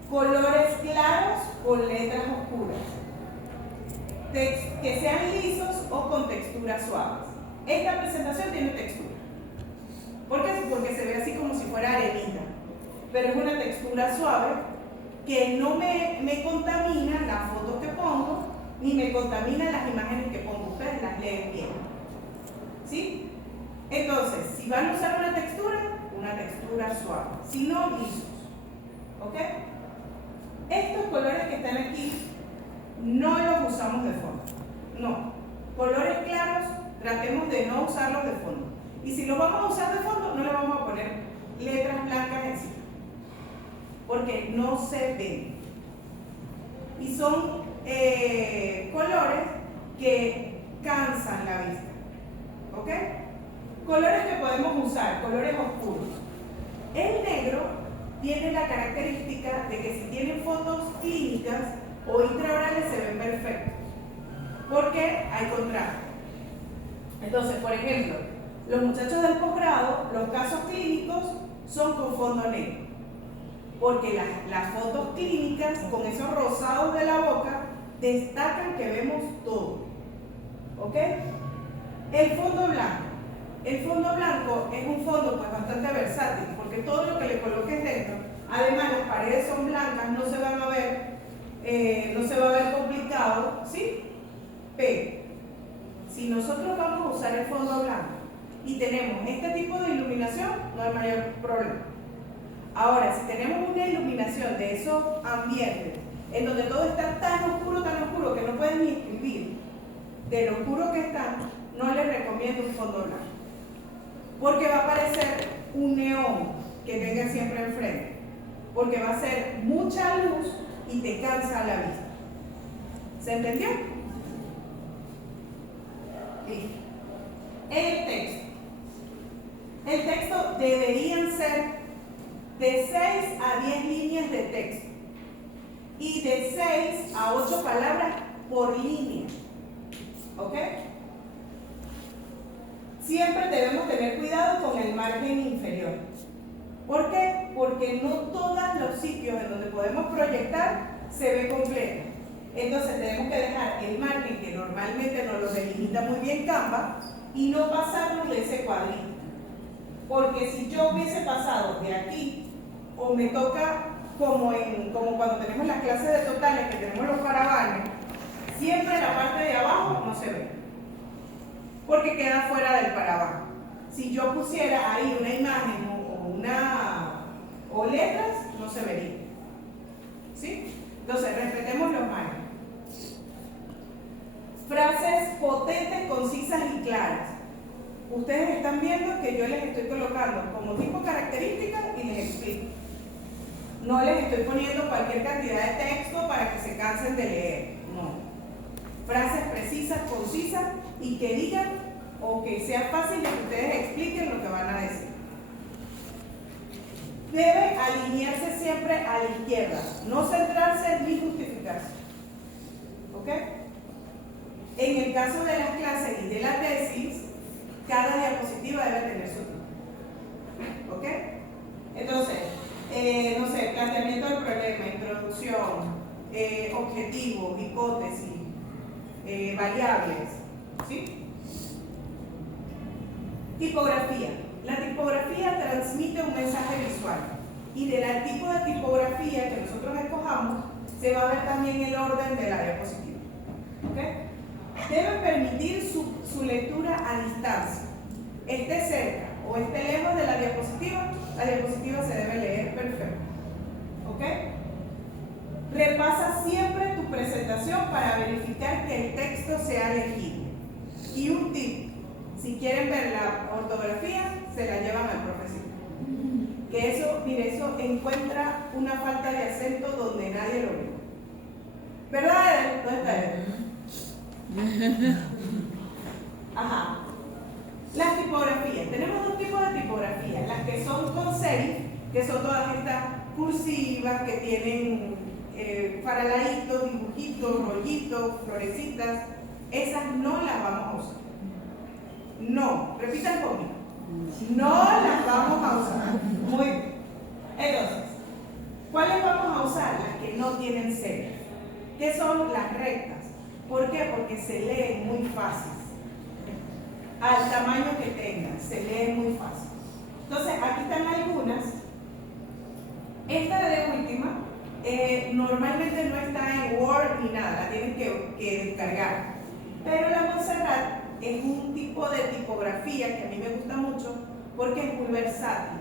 colores claros con letras oscuras, que sean lisos o con texturas suaves. Esta presentación tiene textura. ¿Por qué? Porque se ve así como si fuera arenita, pero es una textura suave que no me contamina las fotos que pongo, ni me contamina las imágenes que pongo. Ustedes las leen bien. ¿Sí? Entonces, si van a usar una textura suave, si no, lisos. ¿Ok? Estos colores que están aquí no los usamos de fondo. No. Colores claros, tratemos de no usarlos de fondo. Y si los vamos a usar de fondo, no le vamos a poner letras blancas encima, porque no se ven. Y son colores que cansan la vista. ¿Ok? Colores que podemos usar, colores oscuros. El negro tiene la característica de que si tienen fotos clínicas o intraorales se ven perfectos, porque hay contraste. Entonces, por ejemplo, los muchachos del posgrado, los casos clínicos son con fondo negro, porque las fotos clínicas con esos rosados de la boca destacan que vemos todo. ¿Ok? El fondo blanco. El fondo blanco es un fondo pues bastante versátil, porque todo lo que le coloques dentro, además las paredes son blancas, no se van a ver, no se va a ver complicado, ¿sí? Pero si nosotros vamos a usar el fondo blanco y tenemos este tipo de iluminación, no hay mayor problema. Ahora, si tenemos una iluminación de esos ambientes en donde todo está tan oscuro que no pueden ni escribir, de lo oscuro que está, no les recomiendo un fondo blanco, porque va a aparecer un neón que tenga siempre enfrente, porque va a ser mucha luz y te cansa la vista. ¿Se entendió? Listo. El texto. El texto deberían ser de 6 a 10 líneas de texto y de 6 a 8 palabras por línea. ¿Ok? Siempre debemos tener cuidado con el margen inferior. ¿Por qué? Porque no todos los sitios en donde podemos proyectar se ve completo. Entonces tenemos que dejar el margen que normalmente nos lo delimita muy bien Canva y no pasarnos de ese cuadrito. Porque si yo hubiese pasado de aquí, o me toca como cuando tenemos las clases de totales, que tenemos los paravanes, siempre la parte de abajo no se ve, porque queda fuera del paraván. Si yo pusiera ahí una imagen o letras, no se vería. ¿Sí? Entonces, respetemos los márgenes. Frases potentes, concisas y claras. Ustedes están viendo que yo les estoy colocando como tipo características y les explico. No les estoy poniendo cualquier cantidad de texto para que se cansen de leer. No. Frases precisas, concisas y que digan o que sea fácil de que ustedes expliquen lo que van a decir. Debe alinearse siempre a la izquierda, no centrarse ni justificarse. ¿Ok? En el caso de las clases y de la tesis, cada diapositiva debe tener su título. ¿Ok? Entonces, no sé, planteamiento del problema, introducción, objetivos, hipótesis, variables. ¿Sí? Tipografía. La tipografía transmite un mensaje visual. y del tipo de tipografía que nosotros escojamos, se va a ver también el orden de la diapositiva. ¿Ok? Debe permitir su lectura a distancia. Esté cerca o esté lejos de la diapositiva se debe leer perfecto. ¿Ok? Repasa siempre tu presentación para verificar que el texto sea legible. Y un tip, si quieren ver la ortografía, se la llevan al profesor. Que eso, mire, eso encuentra una falta de acento donde nadie lo ve. ¿Verdad, Eden? ¿Dónde está Eden? Ajá. Las tipografías. Tenemos dos tipos de tipografías. Las que son con serif, que son todas estas cursivas que tienen paraladitos, dibujitos, rollitos, florecitas. Esas no las vamos a usar. No, repitan conmigo. No las vamos a usar. Muy bien. Entonces, ¿cuáles vamos a usar? Las que no tienen serif. ¿Qué son las rectas? ¿Por qué? Porque se leen muy fácil. Al tamaño que tengan, se leen muy fácil. Entonces, aquí están algunas. Esta de última, normalmente no está en Word ni nada, la tienen que descargar. Pero la Montserrat es un tipo de tipografía que a mí me gusta mucho porque es muy versátil.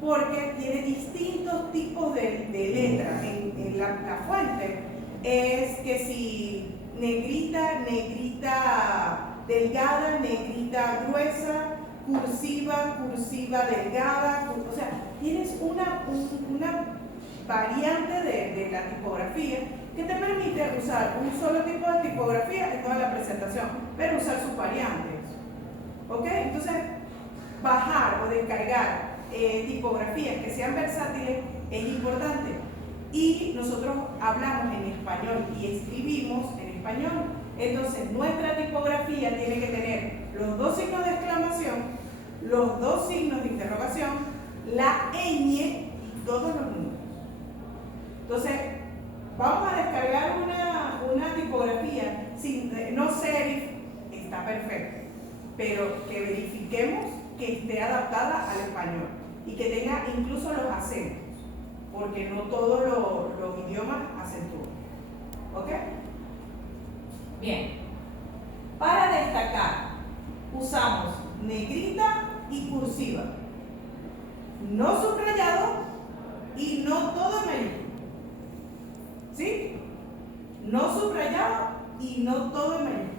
Porque tiene distintos tipos de letras. En la fuente es que si negrita, negrita delgada, negrita gruesa, cursiva, cursiva delgada, o sea, tienes una variante de la tipografía que te permite usar un solo tipo de tipografía en toda la presentación, pero usar sus variantes. ¿Ok? Entonces, bajar o descargar tipografías que sean versátiles es importante. Y nosotros hablamos en español y escribimos en español. Entonces, nuestra tipografía tiene que tener los dos signos de exclamación, los dos signos de interrogación, la ñ y todos los números. Entonces, vamos a descargar una tipografía no serif, está perfecto, pero que verifiquemos que esté adaptada al español y que tenga incluso los acentos, porque no todos los idiomas acentúan. ¿Ok? Bien, para destacar usamos negrita y cursiva, no subrayado y no todo en mayúscula. ¿Sí? No subrayado y no todo en mayúscula.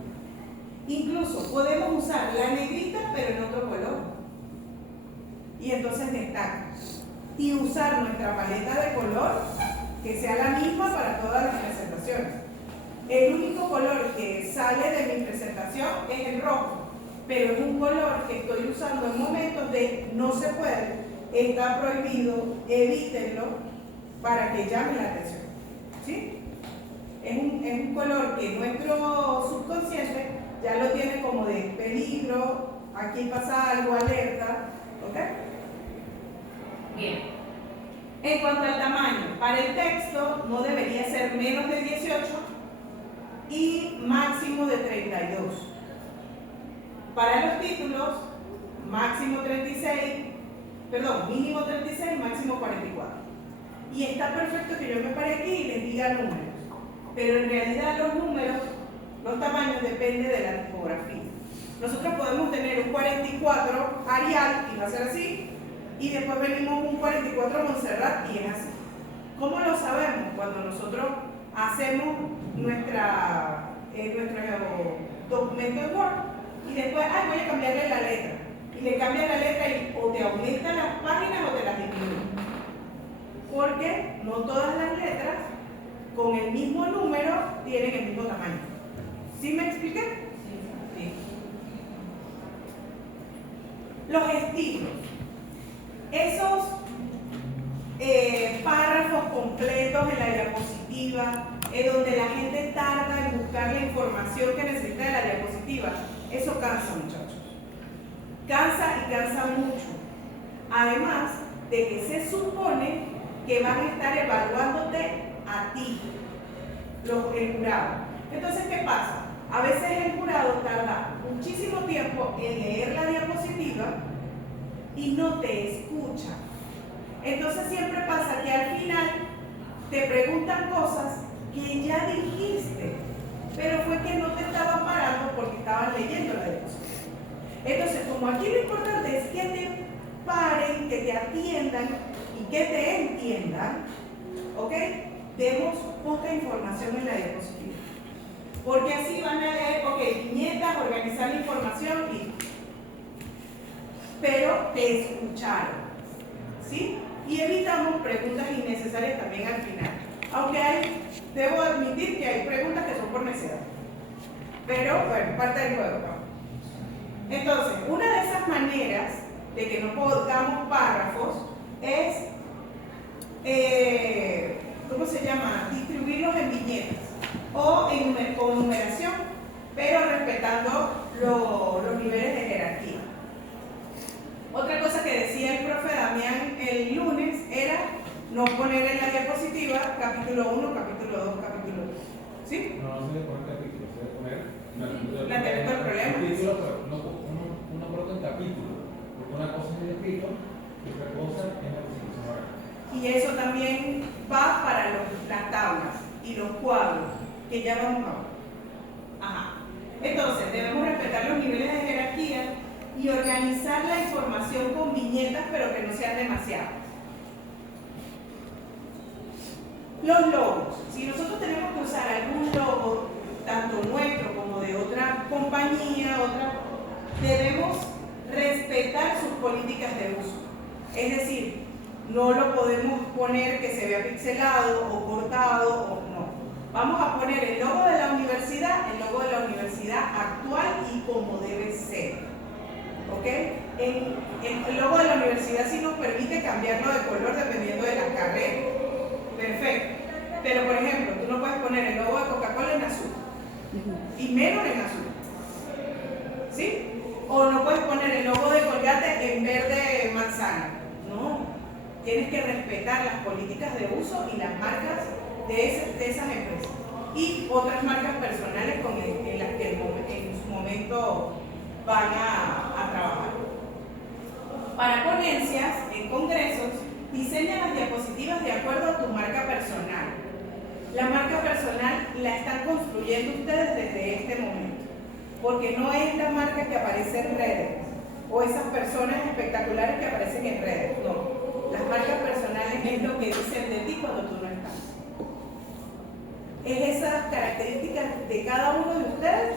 Incluso podemos usar la negrita pero en otro color y entonces destaca. Y usar nuestra paleta de color que sea la misma para todas las presentaciones. El único color que sale de mi presentación es el rojo, pero es un color que estoy usando en momentos de no se puede, está prohibido, evítenlo para que llame la atención. ¿Sí? Es un color que nuestro subconsciente ya lo tiene como de peligro, aquí pasa algo, alerta. ¿Ok? Bien. En cuanto al tamaño, para el texto no debería ser menos de 18 y máximo de 32. Para los títulos, mínimo 36, máximo 44. Y está perfecto que yo me pare aquí y les diga números, pero en realidad los números, los tamaños dependen de la tipografía. Nosotros podemos tener un 44 Arial y va a ser así, y después venimos un 44 Montserrat y es así. ¿Cómo lo sabemos? Cuando nosotros hacemos nuestro documento en Word y después, voy a cambiarle la letra. Y le cambias la letra y o te aumentan las páginas o te las disminuyen. Porque no todas las letras con el mismo número tienen el mismo tamaño. ¿Sí me expliqué? Sí. Los estilos. Esos párrafos completos en la diapositiva, donde la gente tarda en buscar la información que necesita de la diapositiva, eso cansa, muchachos. Cansa y cansa mucho. Además de que se supone que van a estar evaluándote a ti, el jurado. Entonces, ¿qué pasa? A veces el jurado tarda muchísimo tiempo en leer la diapositiva y no te escucha. Entonces siempre pasa que al final te preguntan cosas que ya dijiste, pero fue que no te estaban parando porque estaban leyendo la diapositiva. Entonces, como aquí lo importante es que te paren, que te atiendan y que te entiendan, ¿ok? Demos poca información en la diapositiva. Porque así van a leer, ok, viñetas, organizar la información, pero te escucharon, ¿sí? Y evitamos preguntas innecesarias también al final. Aunque debo admitir que hay preguntas que son por necedad. Pero, bueno, parte del juego, ¿no? Entonces, una de esas maneras de que no pongamos párrafos es, ¿cómo se llama? Distribuirlos en viñetas o con numeración, pero respetando los niveles de jerarquía. Otra cosa que decía el profe Damián el lunes era no poner en la diapositiva capítulo 1, capítulo 2, capítulo 3. ¿Sí? No se debe poner capítulo, se debe poner... Planteamiento del problema. Título, pero uno coloca en capítulo, porque una cosa es el escrito y otra cosa es la presentación oral. Y eso también va para las tablas y los cuadros, que ya vamos a ver. Ajá. Entonces, debemos respetar los niveles de jerarquía y organizar la información con viñetas, pero que no sean demasiadas. Los logos. Si nosotros tenemos que usar algún logo, tanto nuestro como de otra compañía, debemos respetar sus políticas de uso. Es decir, no lo podemos poner que se vea pixelado o cortado o no. Vamos a poner el logo de la universidad actual y como debe ser. ¿Ok? El logo de la universidad sí nos permite cambiarlo de color dependiendo de la carrera. Perfecto. Pero, por ejemplo, tú no puedes poner el logo de Coca-Cola en azul. Y menos en azul. ¿Sí? O no puedes poner el logo de Colgate en verde manzana. No. Tienes que respetar las políticas de uso y las marcas de esas empresas. Y otras marcas personales en las que en su momento van a trabajar. Para ponencias, en congresos, diseña las diapositivas de acuerdo a tu marca personal. La marca personal la están construyendo ustedes desde este momento, porque no es la marca que aparece en redes o esas personas espectaculares que aparecen en redes, no. Las marcas personales es lo que dicen de ti cuando tú no estás. Es esas características de cada uno de ustedes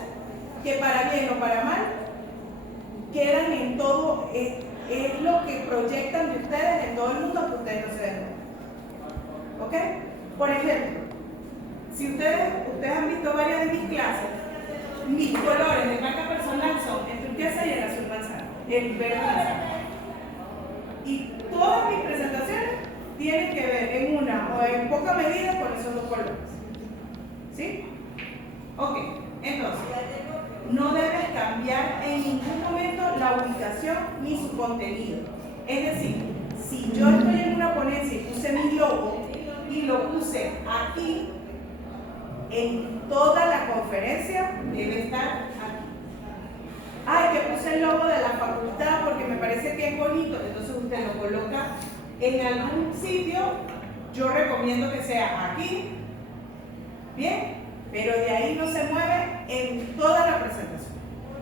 que para bien o para mal quedan en todo, es lo que proyectan de ustedes en todo el mundo que ustedes no se den. ¿Ok? Por ejemplo, si ustedes han visto varias de mis clases, mis colores de marca personal son el turquesa y el azul manzana, el verde manzana. Y todas mis presentaciones tienen que ver en una o en poca medida con esos dos colores. ¿Sí? Ok, entonces, no debes cambiar en ningún momento la ubicación ni su contenido. Es decir, si yo estoy en una ponencia y puse mi logo y lo puse aquí, en toda la conferencia debe estar aquí. Ay, que puse el logo de la facultad porque me parece que es bonito, entonces usted lo coloca en algún sitio. Yo recomiendo que sea aquí, bien, pero de ahí no se mueve en toda la presentación.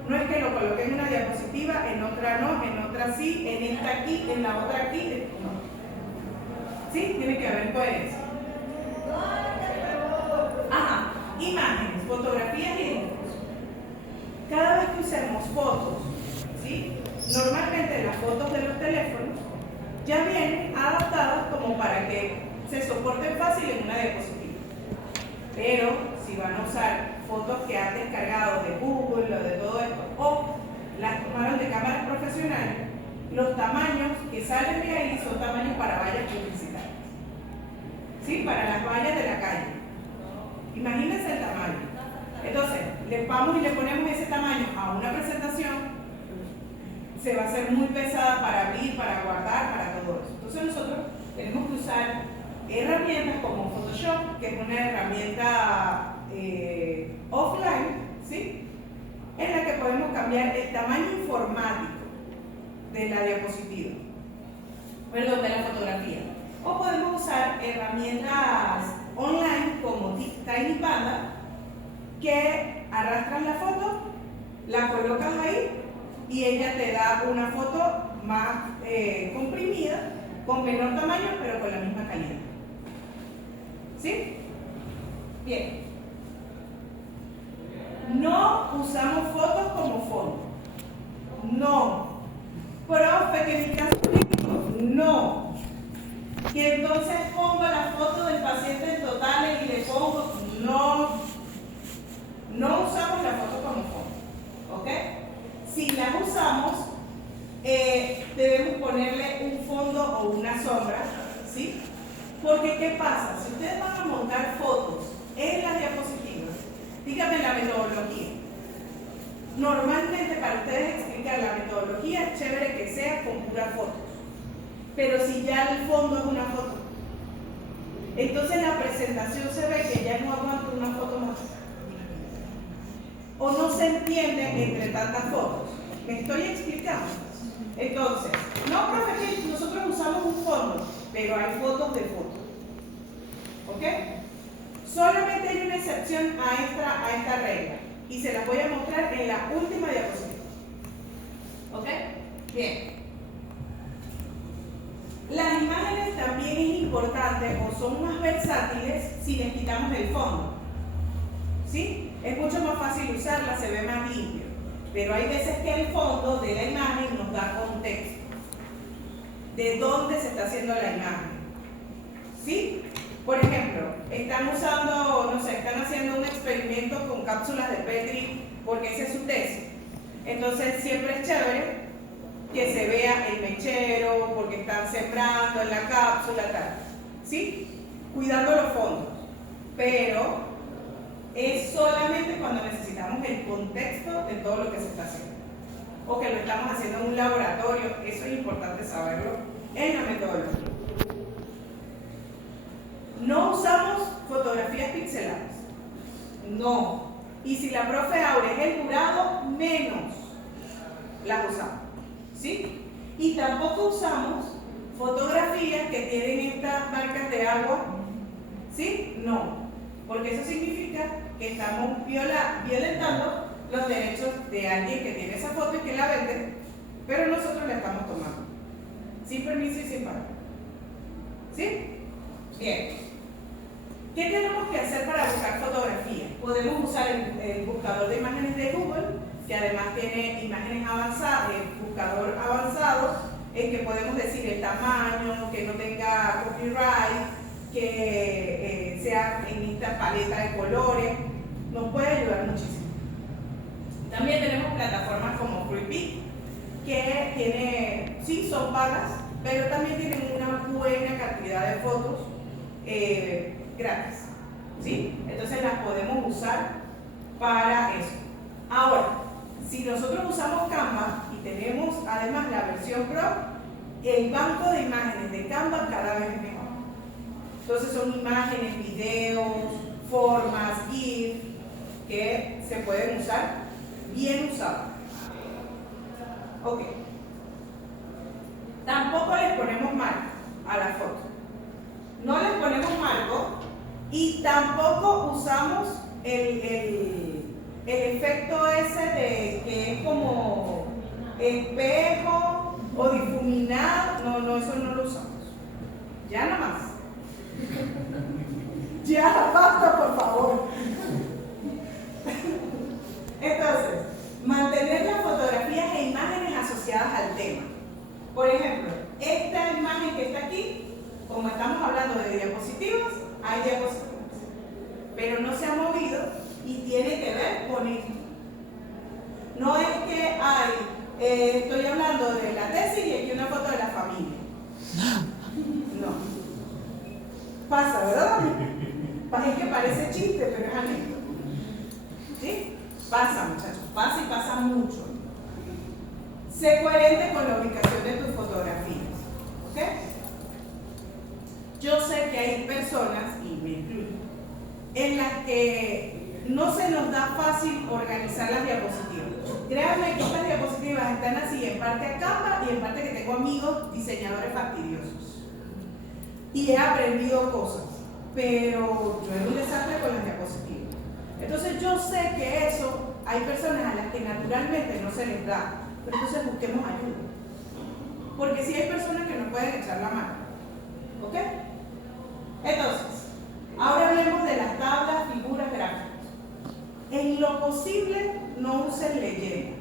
No es que lo coloque en una diapositiva, en otra no, en otra sí, en esta aquí, en la otra aquí, no. ¿Sí? Tiene que haber coherencia. Ajá, imágenes, fotografías y dibujos. Cada vez que usemos fotos, ¿sí? Normalmente las fotos de los teléfonos ya vienen adaptadas como para que se soporten fácil en una diapositiva. Pero si van a usar fotos que han descargado de Google o de todo esto, o las tomaron de cámaras profesionales, los tamaños que salen de ahí son tamaños para vallas publicitarias. ¿Sí? Para las vallas de la calle. Imagínense el tamaño. Entonces, vamos y le ponemos ese tamaño a una presentación, se va a hacer muy pesada para abrir, para guardar, para todo eso. Entonces nosotros tenemos que usar herramientas como Photoshop, que es una herramienta offline, ¿sí? En la que podemos cambiar el tamaño informático de la diapositiva. perdón, de la fotografía. O podemos usar herramientas online como Tiny Panda, que arrastras la foto, la colocas ahí y ella te da una foto más comprimida, con menor tamaño, pero con la misma calidad. ¿Sí? Bien. No usamos fotos como fondo. No. Profe, que mi caso clínico. No. Que entonces pongo la foto del paciente en totales y le pongo. No. No usamos la foto como fondo. ¿Ok? Si las usamos, debemos ponerle un fondo o una sombra. ¿Sí? Porque, ¿qué pasa? Si ustedes van a montar fotos en las diapositivas, díganme la metodología. Normalmente, para ustedes explicar la metodología, es chévere que sea con puras fotos. Pero si ya el fondo es una foto, entonces la presentación se ve que ya no aguanta una foto más. O no se entiende entre tantas fotos. ¿Me estoy explicando? Entonces, no, profe, que nosotros usamos un fondo, pero hay fotos de fotos. ¿Ok? Solamente hay una excepción a esta regla. Y se las voy a mostrar en la última diapositiva. ¿Ok? Bien. Las imágenes también es importante o son más versátiles si les quitamos el fondo. ¿Sí? Es mucho más fácil usarla, se ve más limpio. Pero hay veces que el fondo de la imagen nos da contexto de dónde se está haciendo la imagen. ¿Sí? Por ejemplo, están usando, no sé, están haciendo un experimento con cápsulas de Petri porque esa es su tesis. Entonces siempre es chévere que se vea el mechero porque están sembrando en la cápsula, tal. ¿Sí? Cuidando los fondos. Pero es solamente cuando necesitamos el contexto de todo lo que se está haciendo. O que lo estamos haciendo en un laboratorio. Eso es importante saberlo en la metodología. No usamos fotografías pixeladas. No. Y si la profe Aure es el jurado, menos las usamos. ¿Sí? Y tampoco usamos fotografías que tienen estas marcas de agua. ¿Sí? No. Porque eso significa que estamos violentando los derechos de alguien que tiene esa foto y que la vende, pero nosotros la estamos tomando. Sin permiso y sin pago. ¿Sí? Bien. ¿Qué tenemos que hacer para buscar fotografías? Podemos usar el buscador de imágenes de Google, que además tiene imágenes avanzadas, el buscador avanzado, en que podemos decir el tamaño, que no tenga copyright, que sea en esta paleta de colores. Nos puede ayudar muchísimo. También tenemos plataformas como Creepy, que tiene, sí, son pagas, pero también tienen una buena cantidad de fotos gratis, ¿sí? Entonces las podemos usar para eso. Ahora, si nosotros usamos Canva y tenemos además la versión Pro, el banco de imágenes de Canva cada vez es mejor. Entonces son imágenes, videos, formas, GIF, que se pueden usar bien usados. Ok. Tampoco les ponemos marco a la foto. No les ponemos marco y tampoco usamos el efecto ese de que es como espejo o difuminado. No, eso no lo usamos. Ya nada más. Ya basta, por favor. Entonces, mantener las fotografías e imágenes asociadas al tema. Por ejemplo, esta imagen que está aquí, como estamos hablando de diapositivas, hay diapositivas, pero no se ha movido y tiene que ver con esto. No es que estoy hablando de la tesis y aquí una foto de la familia. No. Pasa, ¿verdad? Es que parece chiste, pero es anécdota. ¿Sí? Pasa, muchachos, pasa y pasa mucho. Sé coherente con la ubicación de tus fotografías. ¿Ok? Yo sé que hay personas, y me incluyo, en las que no se nos da fácil organizar las diapositivas. Créanme que estas diapositivas están así, en parte a Canva y en parte que tengo amigos diseñadores fastidiosos. Y he aprendido cosas, pero yo era un desastre con las diapositivas. Entonces yo sé que eso hay personas a las que naturalmente no se les da, pero entonces busquemos ayuda. Porque sí hay personas que nos pueden echar la mano. ¿Ok? Entonces, ahora hablemos de las tablas, figuras, gráficos. En lo posible, no usen leyendas.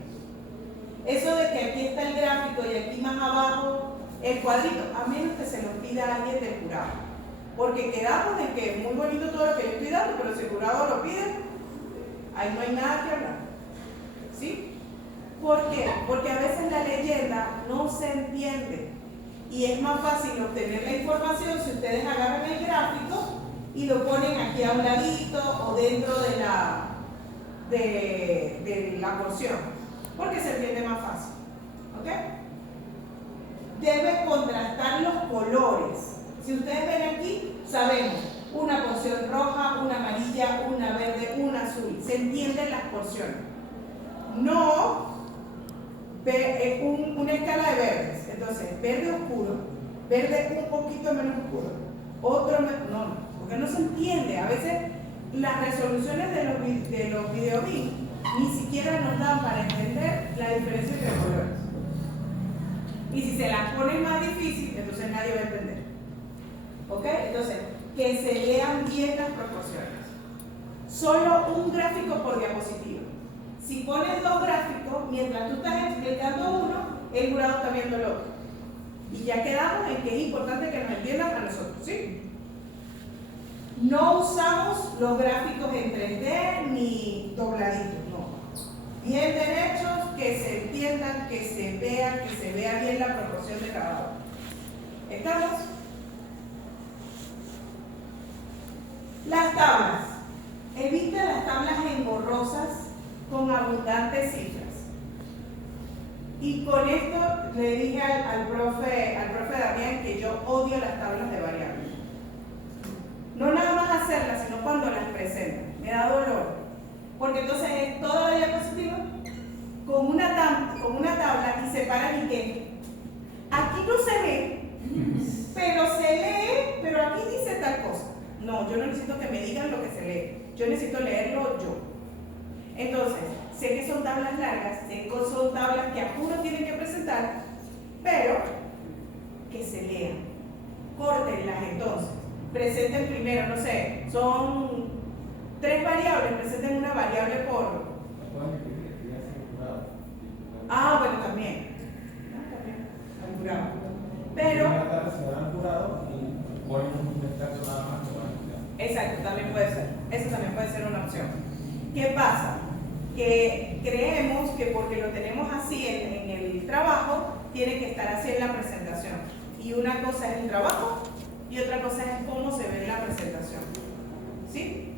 Eso de que aquí está el gráfico y aquí más abajo el cuadrito, a menos que se lo pida alguien del jurado. Porque quedamos en que es muy bonito todo lo que yo estoy dando, pero si el jurado lo pide, ahí no hay nada que hablar. ¿Sí? ¿Por qué? Porque a veces la leyenda no se entiende. Y es más fácil obtener la información si ustedes agarran el gráfico y lo ponen aquí a un ladito o dentro de la porción, porque se entiende más fácil. ¿Ok? Debe contrastar los colores. Si ustedes ven aquí, sabemos una porción roja, una amarilla, una verde, una azul. Se entienden las porciones. No una escala de verdes. Entonces, verde oscuro, verde un poquito menos oscuro, otro menos, no, porque no se entiende. A veces las resoluciones de los videobits ni siquiera nos dan para entender la diferencia entre colores. Y si se las ponen más difícil, entonces nadie va a entender. ¿Ok? Entonces, que se lean bien las proporciones. Solo un gráfico por diapositiva. Si pones dos gráficos, mientras tú estás explicando uno, el jurado está viendo el otro. Y ya quedamos en que es importante que nos entiendan a nosotros, ¿sí? No usamos los gráficos en 3D ni dobladitos, no. Bien derechos, que se entiendan, que se vea bien la proporción de cada uno. ¿Estamos? Las tablas. Evita las tablas engorrosas con abundantes cifras. Y con esto le dije al profe Damián que yo odio las tablas de variables. No nada más hacerlas, sino cuando las presentan. Me da dolor. Porque entonces es toda la diapositiva con una tabla y se paran y que aquí no se ve, pero se lee, pero aquí dice tal cosa. No, yo no necesito que me digan lo que se lee. Yo necesito leerlo yo. Entonces, sé que son tablas largas, sé que son tablas que a juro tienen que presentar, pero que se lean. Córtenlas entonces. Presenten primero, no sé, son 3 variables, presenten una variable por... Ah, bueno, también. Al jurado. Pero... Exacto, también puede ser. Eso también puede ser una opción. ¿Qué pasa? Que creemos que porque lo tenemos así en el trabajo, tiene que estar así en la presentación. Y una cosa es el trabajo y otra cosa es cómo se ve en la presentación. ¿Sí?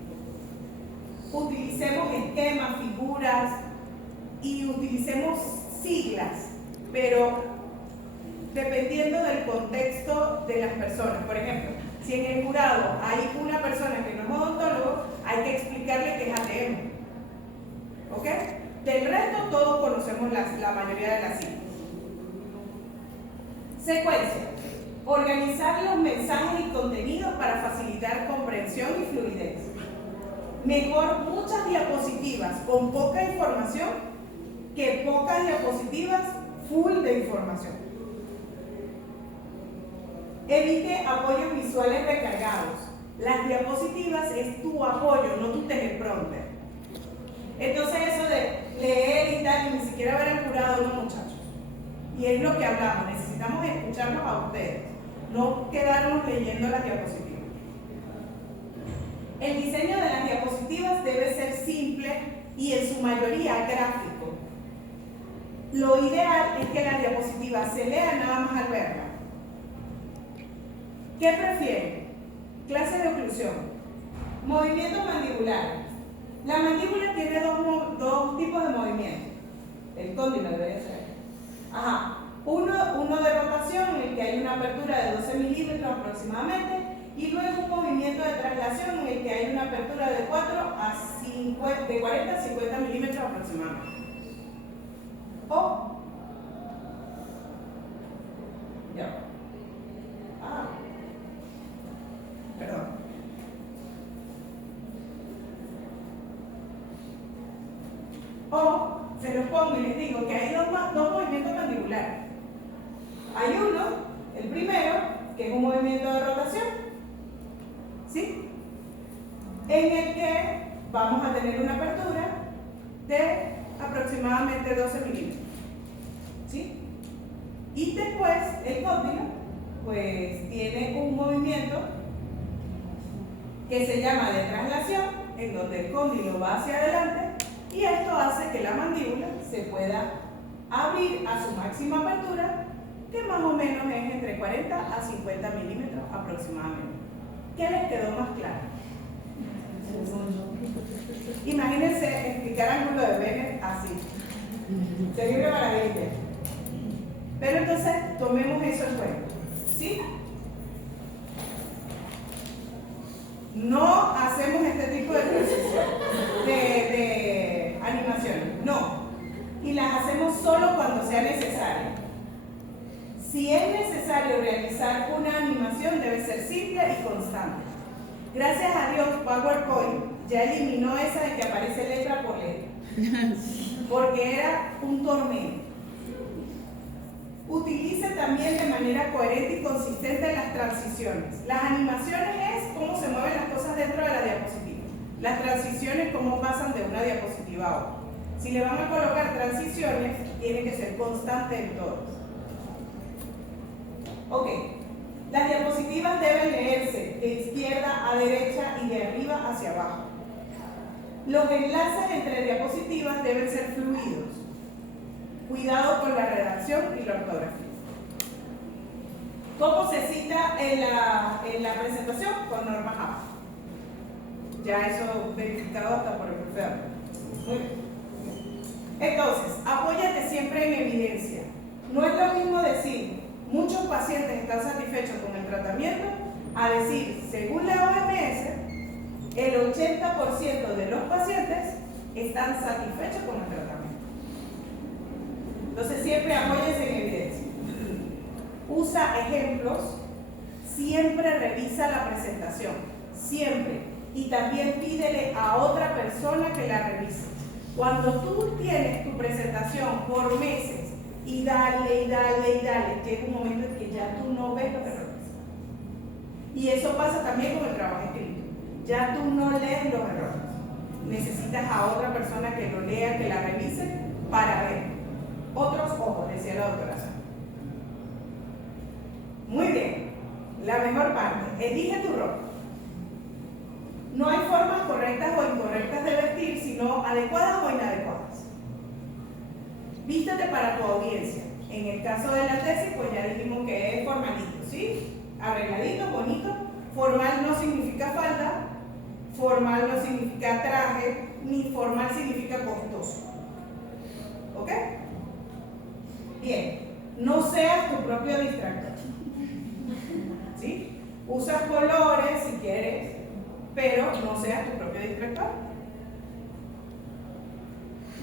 Utilicemos esquemas, figuras y utilicemos siglas, pero dependiendo del contexto de las personas. Por ejemplo, si en el jurado hay una persona que no es odontólogo, hay que explicarle que es ATM. ¿Ok? Del resto, todos conocemos la mayoría de las siglas. Secuencia. Organizar los mensajes y contenidos para facilitar comprensión y fluidez. Mejor muchas diapositivas con poca información que pocas diapositivas full de información. Evite apoyos visuales recargados. Las diapositivas es tu apoyo, no tu teleprompter. Entonces eso de leer y tal, y ni siquiera ver al jurado, no, muchachos. Y es lo que hablamos, necesitamos escucharlos a ustedes, no quedarnos leyendo las diapositivas. El diseño de las diapositivas debe ser simple y en su mayoría gráfico. Lo ideal es que las diapositivas se lean nada más al verlas. ¿Qué prefieren? Clase de oclusión. Movimiento mandibular. La mandíbula tiene dos tipos de movimiento. El cóndilo debería ser. Ajá. Uno de rotación, en el que hay una apertura de 12 milímetros aproximadamente, y luego un movimiento de traslación, en el que hay una apertura de 40 a 50 milímetros aproximadamente. O O se los pongo y les digo que hay dos movimientos mandibulares. Hay uno, el primero, que es un movimiento de rotación, ¿sí? En el que vamos a tener una apertura de aproximadamente 12 milímetros, ¿sí? Y después el cóndilo pues tiene un movimiento que se llama de traslación, en donde el cóndilo va hacia adelante y esto hace que la mandíbula se pueda abrir a su máxima apertura, que más o menos es entre 40 a 50 milímetros aproximadamente. ¿Qué les quedó más claro? Imagínense explicar ángulo de Bennett así. Sería una maravilla. Pero entonces tomemos eso en cuenta, ¿sí? No hacemos este tipo de transición, de animaciones, no. Y las hacemos solo cuando sea necesario. Si es necesario realizar una animación, debe ser simple y constante. Gracias a Dios, PowerPoint ya eliminó esa de que aparece letra por letra, porque era un tormento. Utilice también de manera coherente y consistente las transiciones. Las animaciones es cómo se mueven las cosas dentro de la diapositiva. Las transiciones, cómo pasan de una diapositiva a otra. Si le van a colocar transiciones, tiene que ser constante en todos. Ok. Las diapositivas deben leerse de izquierda a derecha y de arriba hacia abajo. Los enlaces entre diapositivas deben ser fluidos. Cuidado con la redacción y la ortografía. ¿Cómo se cita en la presentación? Con normas APA. Ya eso verificado hasta por el profesor. Muy bien. Entonces, apóyate siempre en evidencia. No es lo mismo decir muchos pacientes están satisfechos con el tratamiento a decir, según la OMS, el 80% de los pacientes están satisfechos con el tratamiento. Entonces siempre apóyense en evidencia. Usa ejemplos, siempre revisa la presentación, siempre. Y también pídele a otra persona que la revise. Cuando tú tienes tu presentación por meses y dale, llega un momento en que ya tú no ves lo que revisas. Y eso pasa también con el trabajo escrito. Ya tú no lees los errores. Necesitas a otra persona que lo lea, que la revise para ver. Otros ojos, decía la doctora Sá. Muy bien. La mejor parte. Elige tu ropa. No hay formas correctas o incorrectas de vestir, sino adecuadas o inadecuadas. Vístete para tu audiencia. En el caso de la tesis, pues ya dijimos que es formalito, ¿sí? Arregladito, bonito. Formal no significa falda, formal no significa traje, ni formal significa costoso. ¿Ok? Bien. No seas tu propio distractor. ¿Sí? Usa colores si quieres, pero no seas tu propio distractor.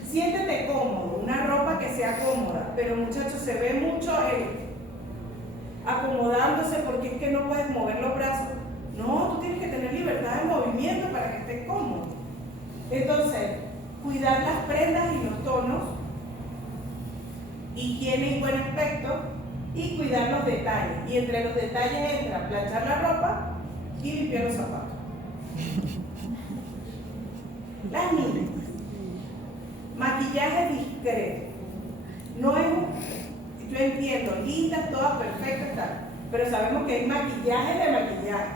Siéntete cómodo, una ropa que sea cómoda, pero muchachos, se ve mucho acomodándose porque es que no puedes mover los brazos. No, tú tienes que tener libertad de movimiento para que estés cómodo. Entonces, cuidar las prendas y los tonos, higiene y buen aspecto, y cuidar los detalles. Y entre los detalles entra planchar la ropa y limpiar los zapatos. Las niñas. Maquillaje discreto. No es yo entiendo, lindas, todas perfectas, tal, pero sabemos que hay maquillaje de maquillaje.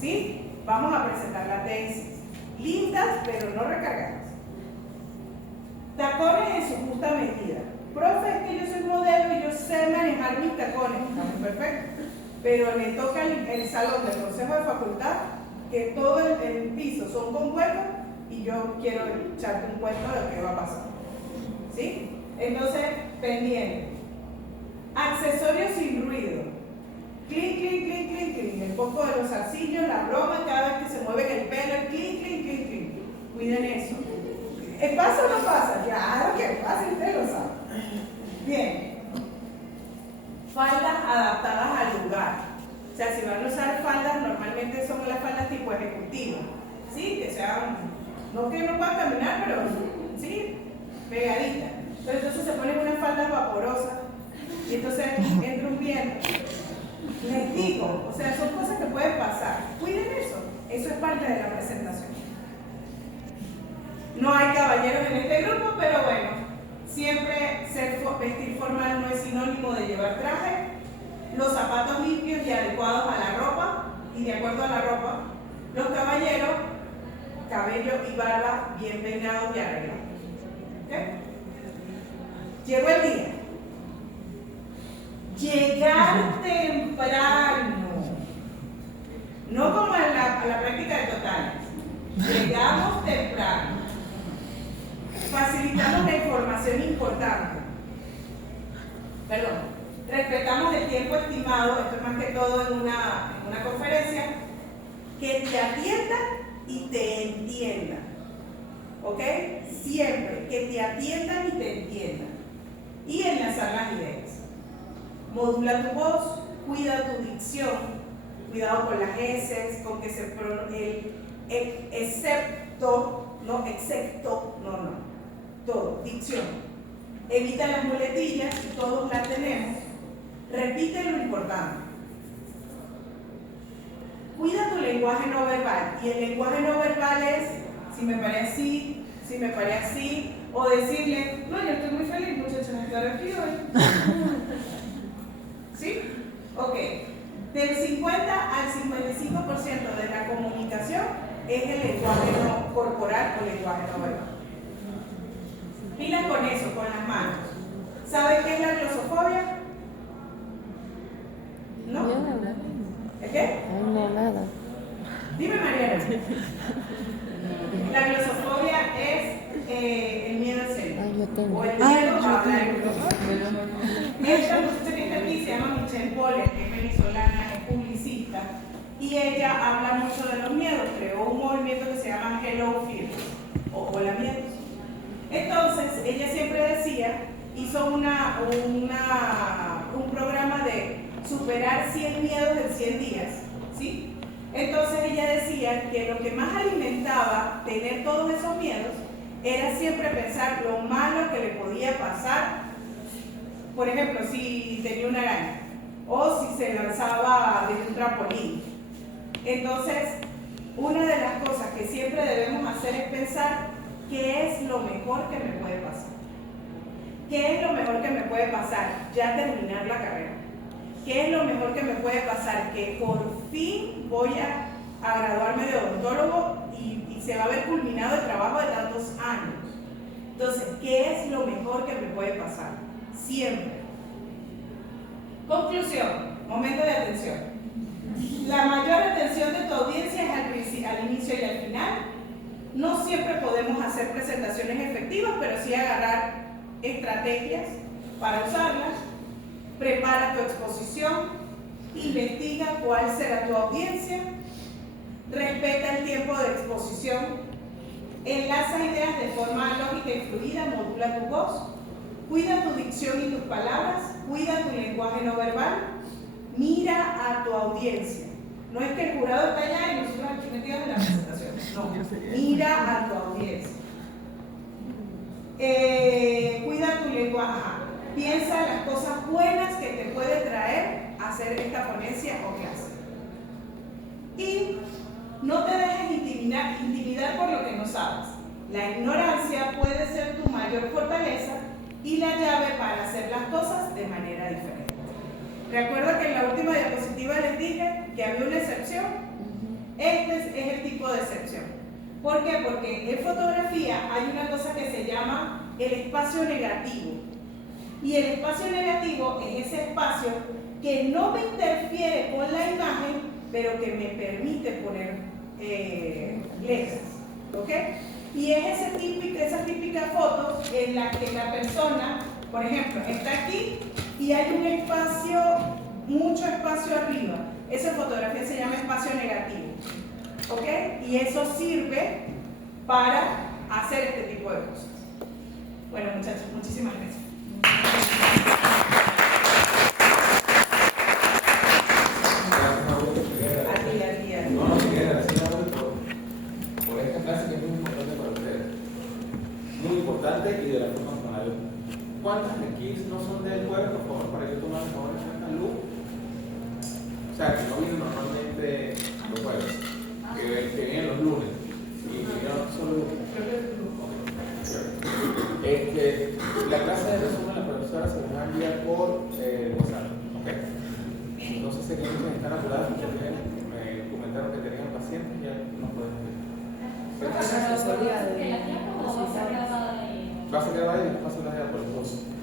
¿Sí? Vamos a presentar la tesis. Lindas, pero no recargadas. Tacones en su justa medida. Profe, es que yo soy modelo y yo sé manejar mis tacones. Estamos perfecto. Pero le toca el salón del consejo de facultad que todo el piso son con huecos y yo quiero echarte un cuento de lo que va a pasar. ¿Sí? Entonces, pendiente. Accesorios sin ruido. Clic, clic, clic, clic, clic. El poco de los zarcillos, la broma, cada vez que se mueve el pelo, el clic, clic, clic, clic. Cuiden eso. ¿Pasa o no pasa? Claro que pasa, usted lo sabe. Bien. Faldas adaptadas al lugar. O sea, si van a usar faldas, normalmente son las faldas tipo ejecutiva. ¿Sí? Que sean, no que no puedan caminar, pero sí, caballeros en este grupo, pero bueno, siempre vestir formal no es sinónimo de llevar traje. Los zapatos limpios y adecuados a la ropa, y de acuerdo a la ropa. Los caballeros, cabello y barba bien peinados y arreglados. ¿Okay? Llegó el día. Llegar temprano. No como a la práctica de totales. Llegamos temprano. Facilitamos la información importante. Perdón. Respetamos el tiempo estimado, esto es más que todo en una conferencia, que te atiendan y te entiendan. ¿Ok? Siempre que te atiendan y te entiendan. Y enlazar las ideas. Modula tu voz, cuida tu dicción, cuidado con las S, con que se pronuncie el excepto, no, excepto, no, todo, dicción. Evita las muletillas, todos las tenemos. Repite lo importante. Cuida tu lenguaje no verbal. Y el lenguaje no verbal es si me paré así, si me paré así, o decirle, no, yo estoy muy feliz, muchachos, de estar aquí hoy. ¿Sí? Ok. Del 50 al 55% de la comunicación es el lenguaje no corporal o lenguaje no verbal. Pila con eso, con las manos. ¿Sabe qué es la glosofobia? ¿No? ¿El qué? No, nada. Dime, Mariana. La glosofobia es el miedo al escénico. Ay, yo tengo. O el miedo a hablar en público. Esta muchacha que está aquí se llama Michelle Boller, que es venezolana, es publicista, y ella habla mucho de los miedos. Creó un movimiento que se llama Hello Fears, o Hola Miedos. Entonces, ella siempre decía, hizo un programa de superar 100 miedos en 100 días, ¿sí? Entonces ella decía que lo que más alimentaba tener todos esos miedos era siempre pensar lo malo que le podía pasar, por ejemplo, si tenía una araña, o si se lanzaba desde un trampolín. Entonces, una de las cosas que siempre debemos hacer es pensar qué es lo mejor que me puede pasar. ¿Qué es lo mejor que me puede pasar? Ya terminar la carrera. ¿Qué es lo mejor que me puede pasar? Que por fin voy a graduarme de odontólogo y se va a ver culminado el trabajo de tantos años. Entonces, ¿qué es lo mejor que me puede pasar? Siempre. Conclusión, momento de atención. La mayor atención de tu audiencia es al inicio y al final. No siempre podemos hacer presentaciones efectivas, pero sí agarrar estrategias para usarlas. Prepara tu exposición, investiga cuál será tu audiencia, respeta el tiempo de exposición, enlaza ideas de forma lógica y fluida, modula tu voz, cuida tu dicción y tus palabras, cuida tu lenguaje no verbal, mira a tu audiencia. No es que el jurado está allá y nosotros aquí metidos en la presentación, no, mira a tu audiencia. Cuida tu lenguaje. Piensa las cosas buenas que te puede traer hacer esta ponencia o clase. Y no te dejes intimidar por lo que no sabes. La ignorancia puede ser tu mayor fortaleza y la llave para hacer las cosas de manera diferente. Recuerda que en la última diapositiva les dije que había una excepción. Este es el tipo de excepción. ¿Por qué? Porque en fotografía hay una cosa que se llama el espacio negativo. Y el espacio negativo es ese espacio que no me interfiere con la imagen, pero que me permite poner letras. ¿Ok? Y es esa típica foto en la que la persona, por ejemplo, está aquí y hay un espacio, mucho espacio arriba. Esa fotografía se llama espacio negativo. ¿Ok? Y eso sirve para hacer este tipo de cosas. Bueno, muchachos, muchísimas gracias. No, se queda así por esta clase que es muy importante para ustedes. Muy importante y de la forma formal. ¿Cuántas de aquí no son del jueves, por favor, para yo tomar favor de esta luz? O sea, que no vienen normalmente los jueves, que vienen los lunes. Y no solo. Okay. no sé si aquí muchas están apuradas, muchas veces me comentaron que tenían pacientes y ya no pueden ir. ¿La asesoría de Va a ser grabada y va a ser grabada por el curso.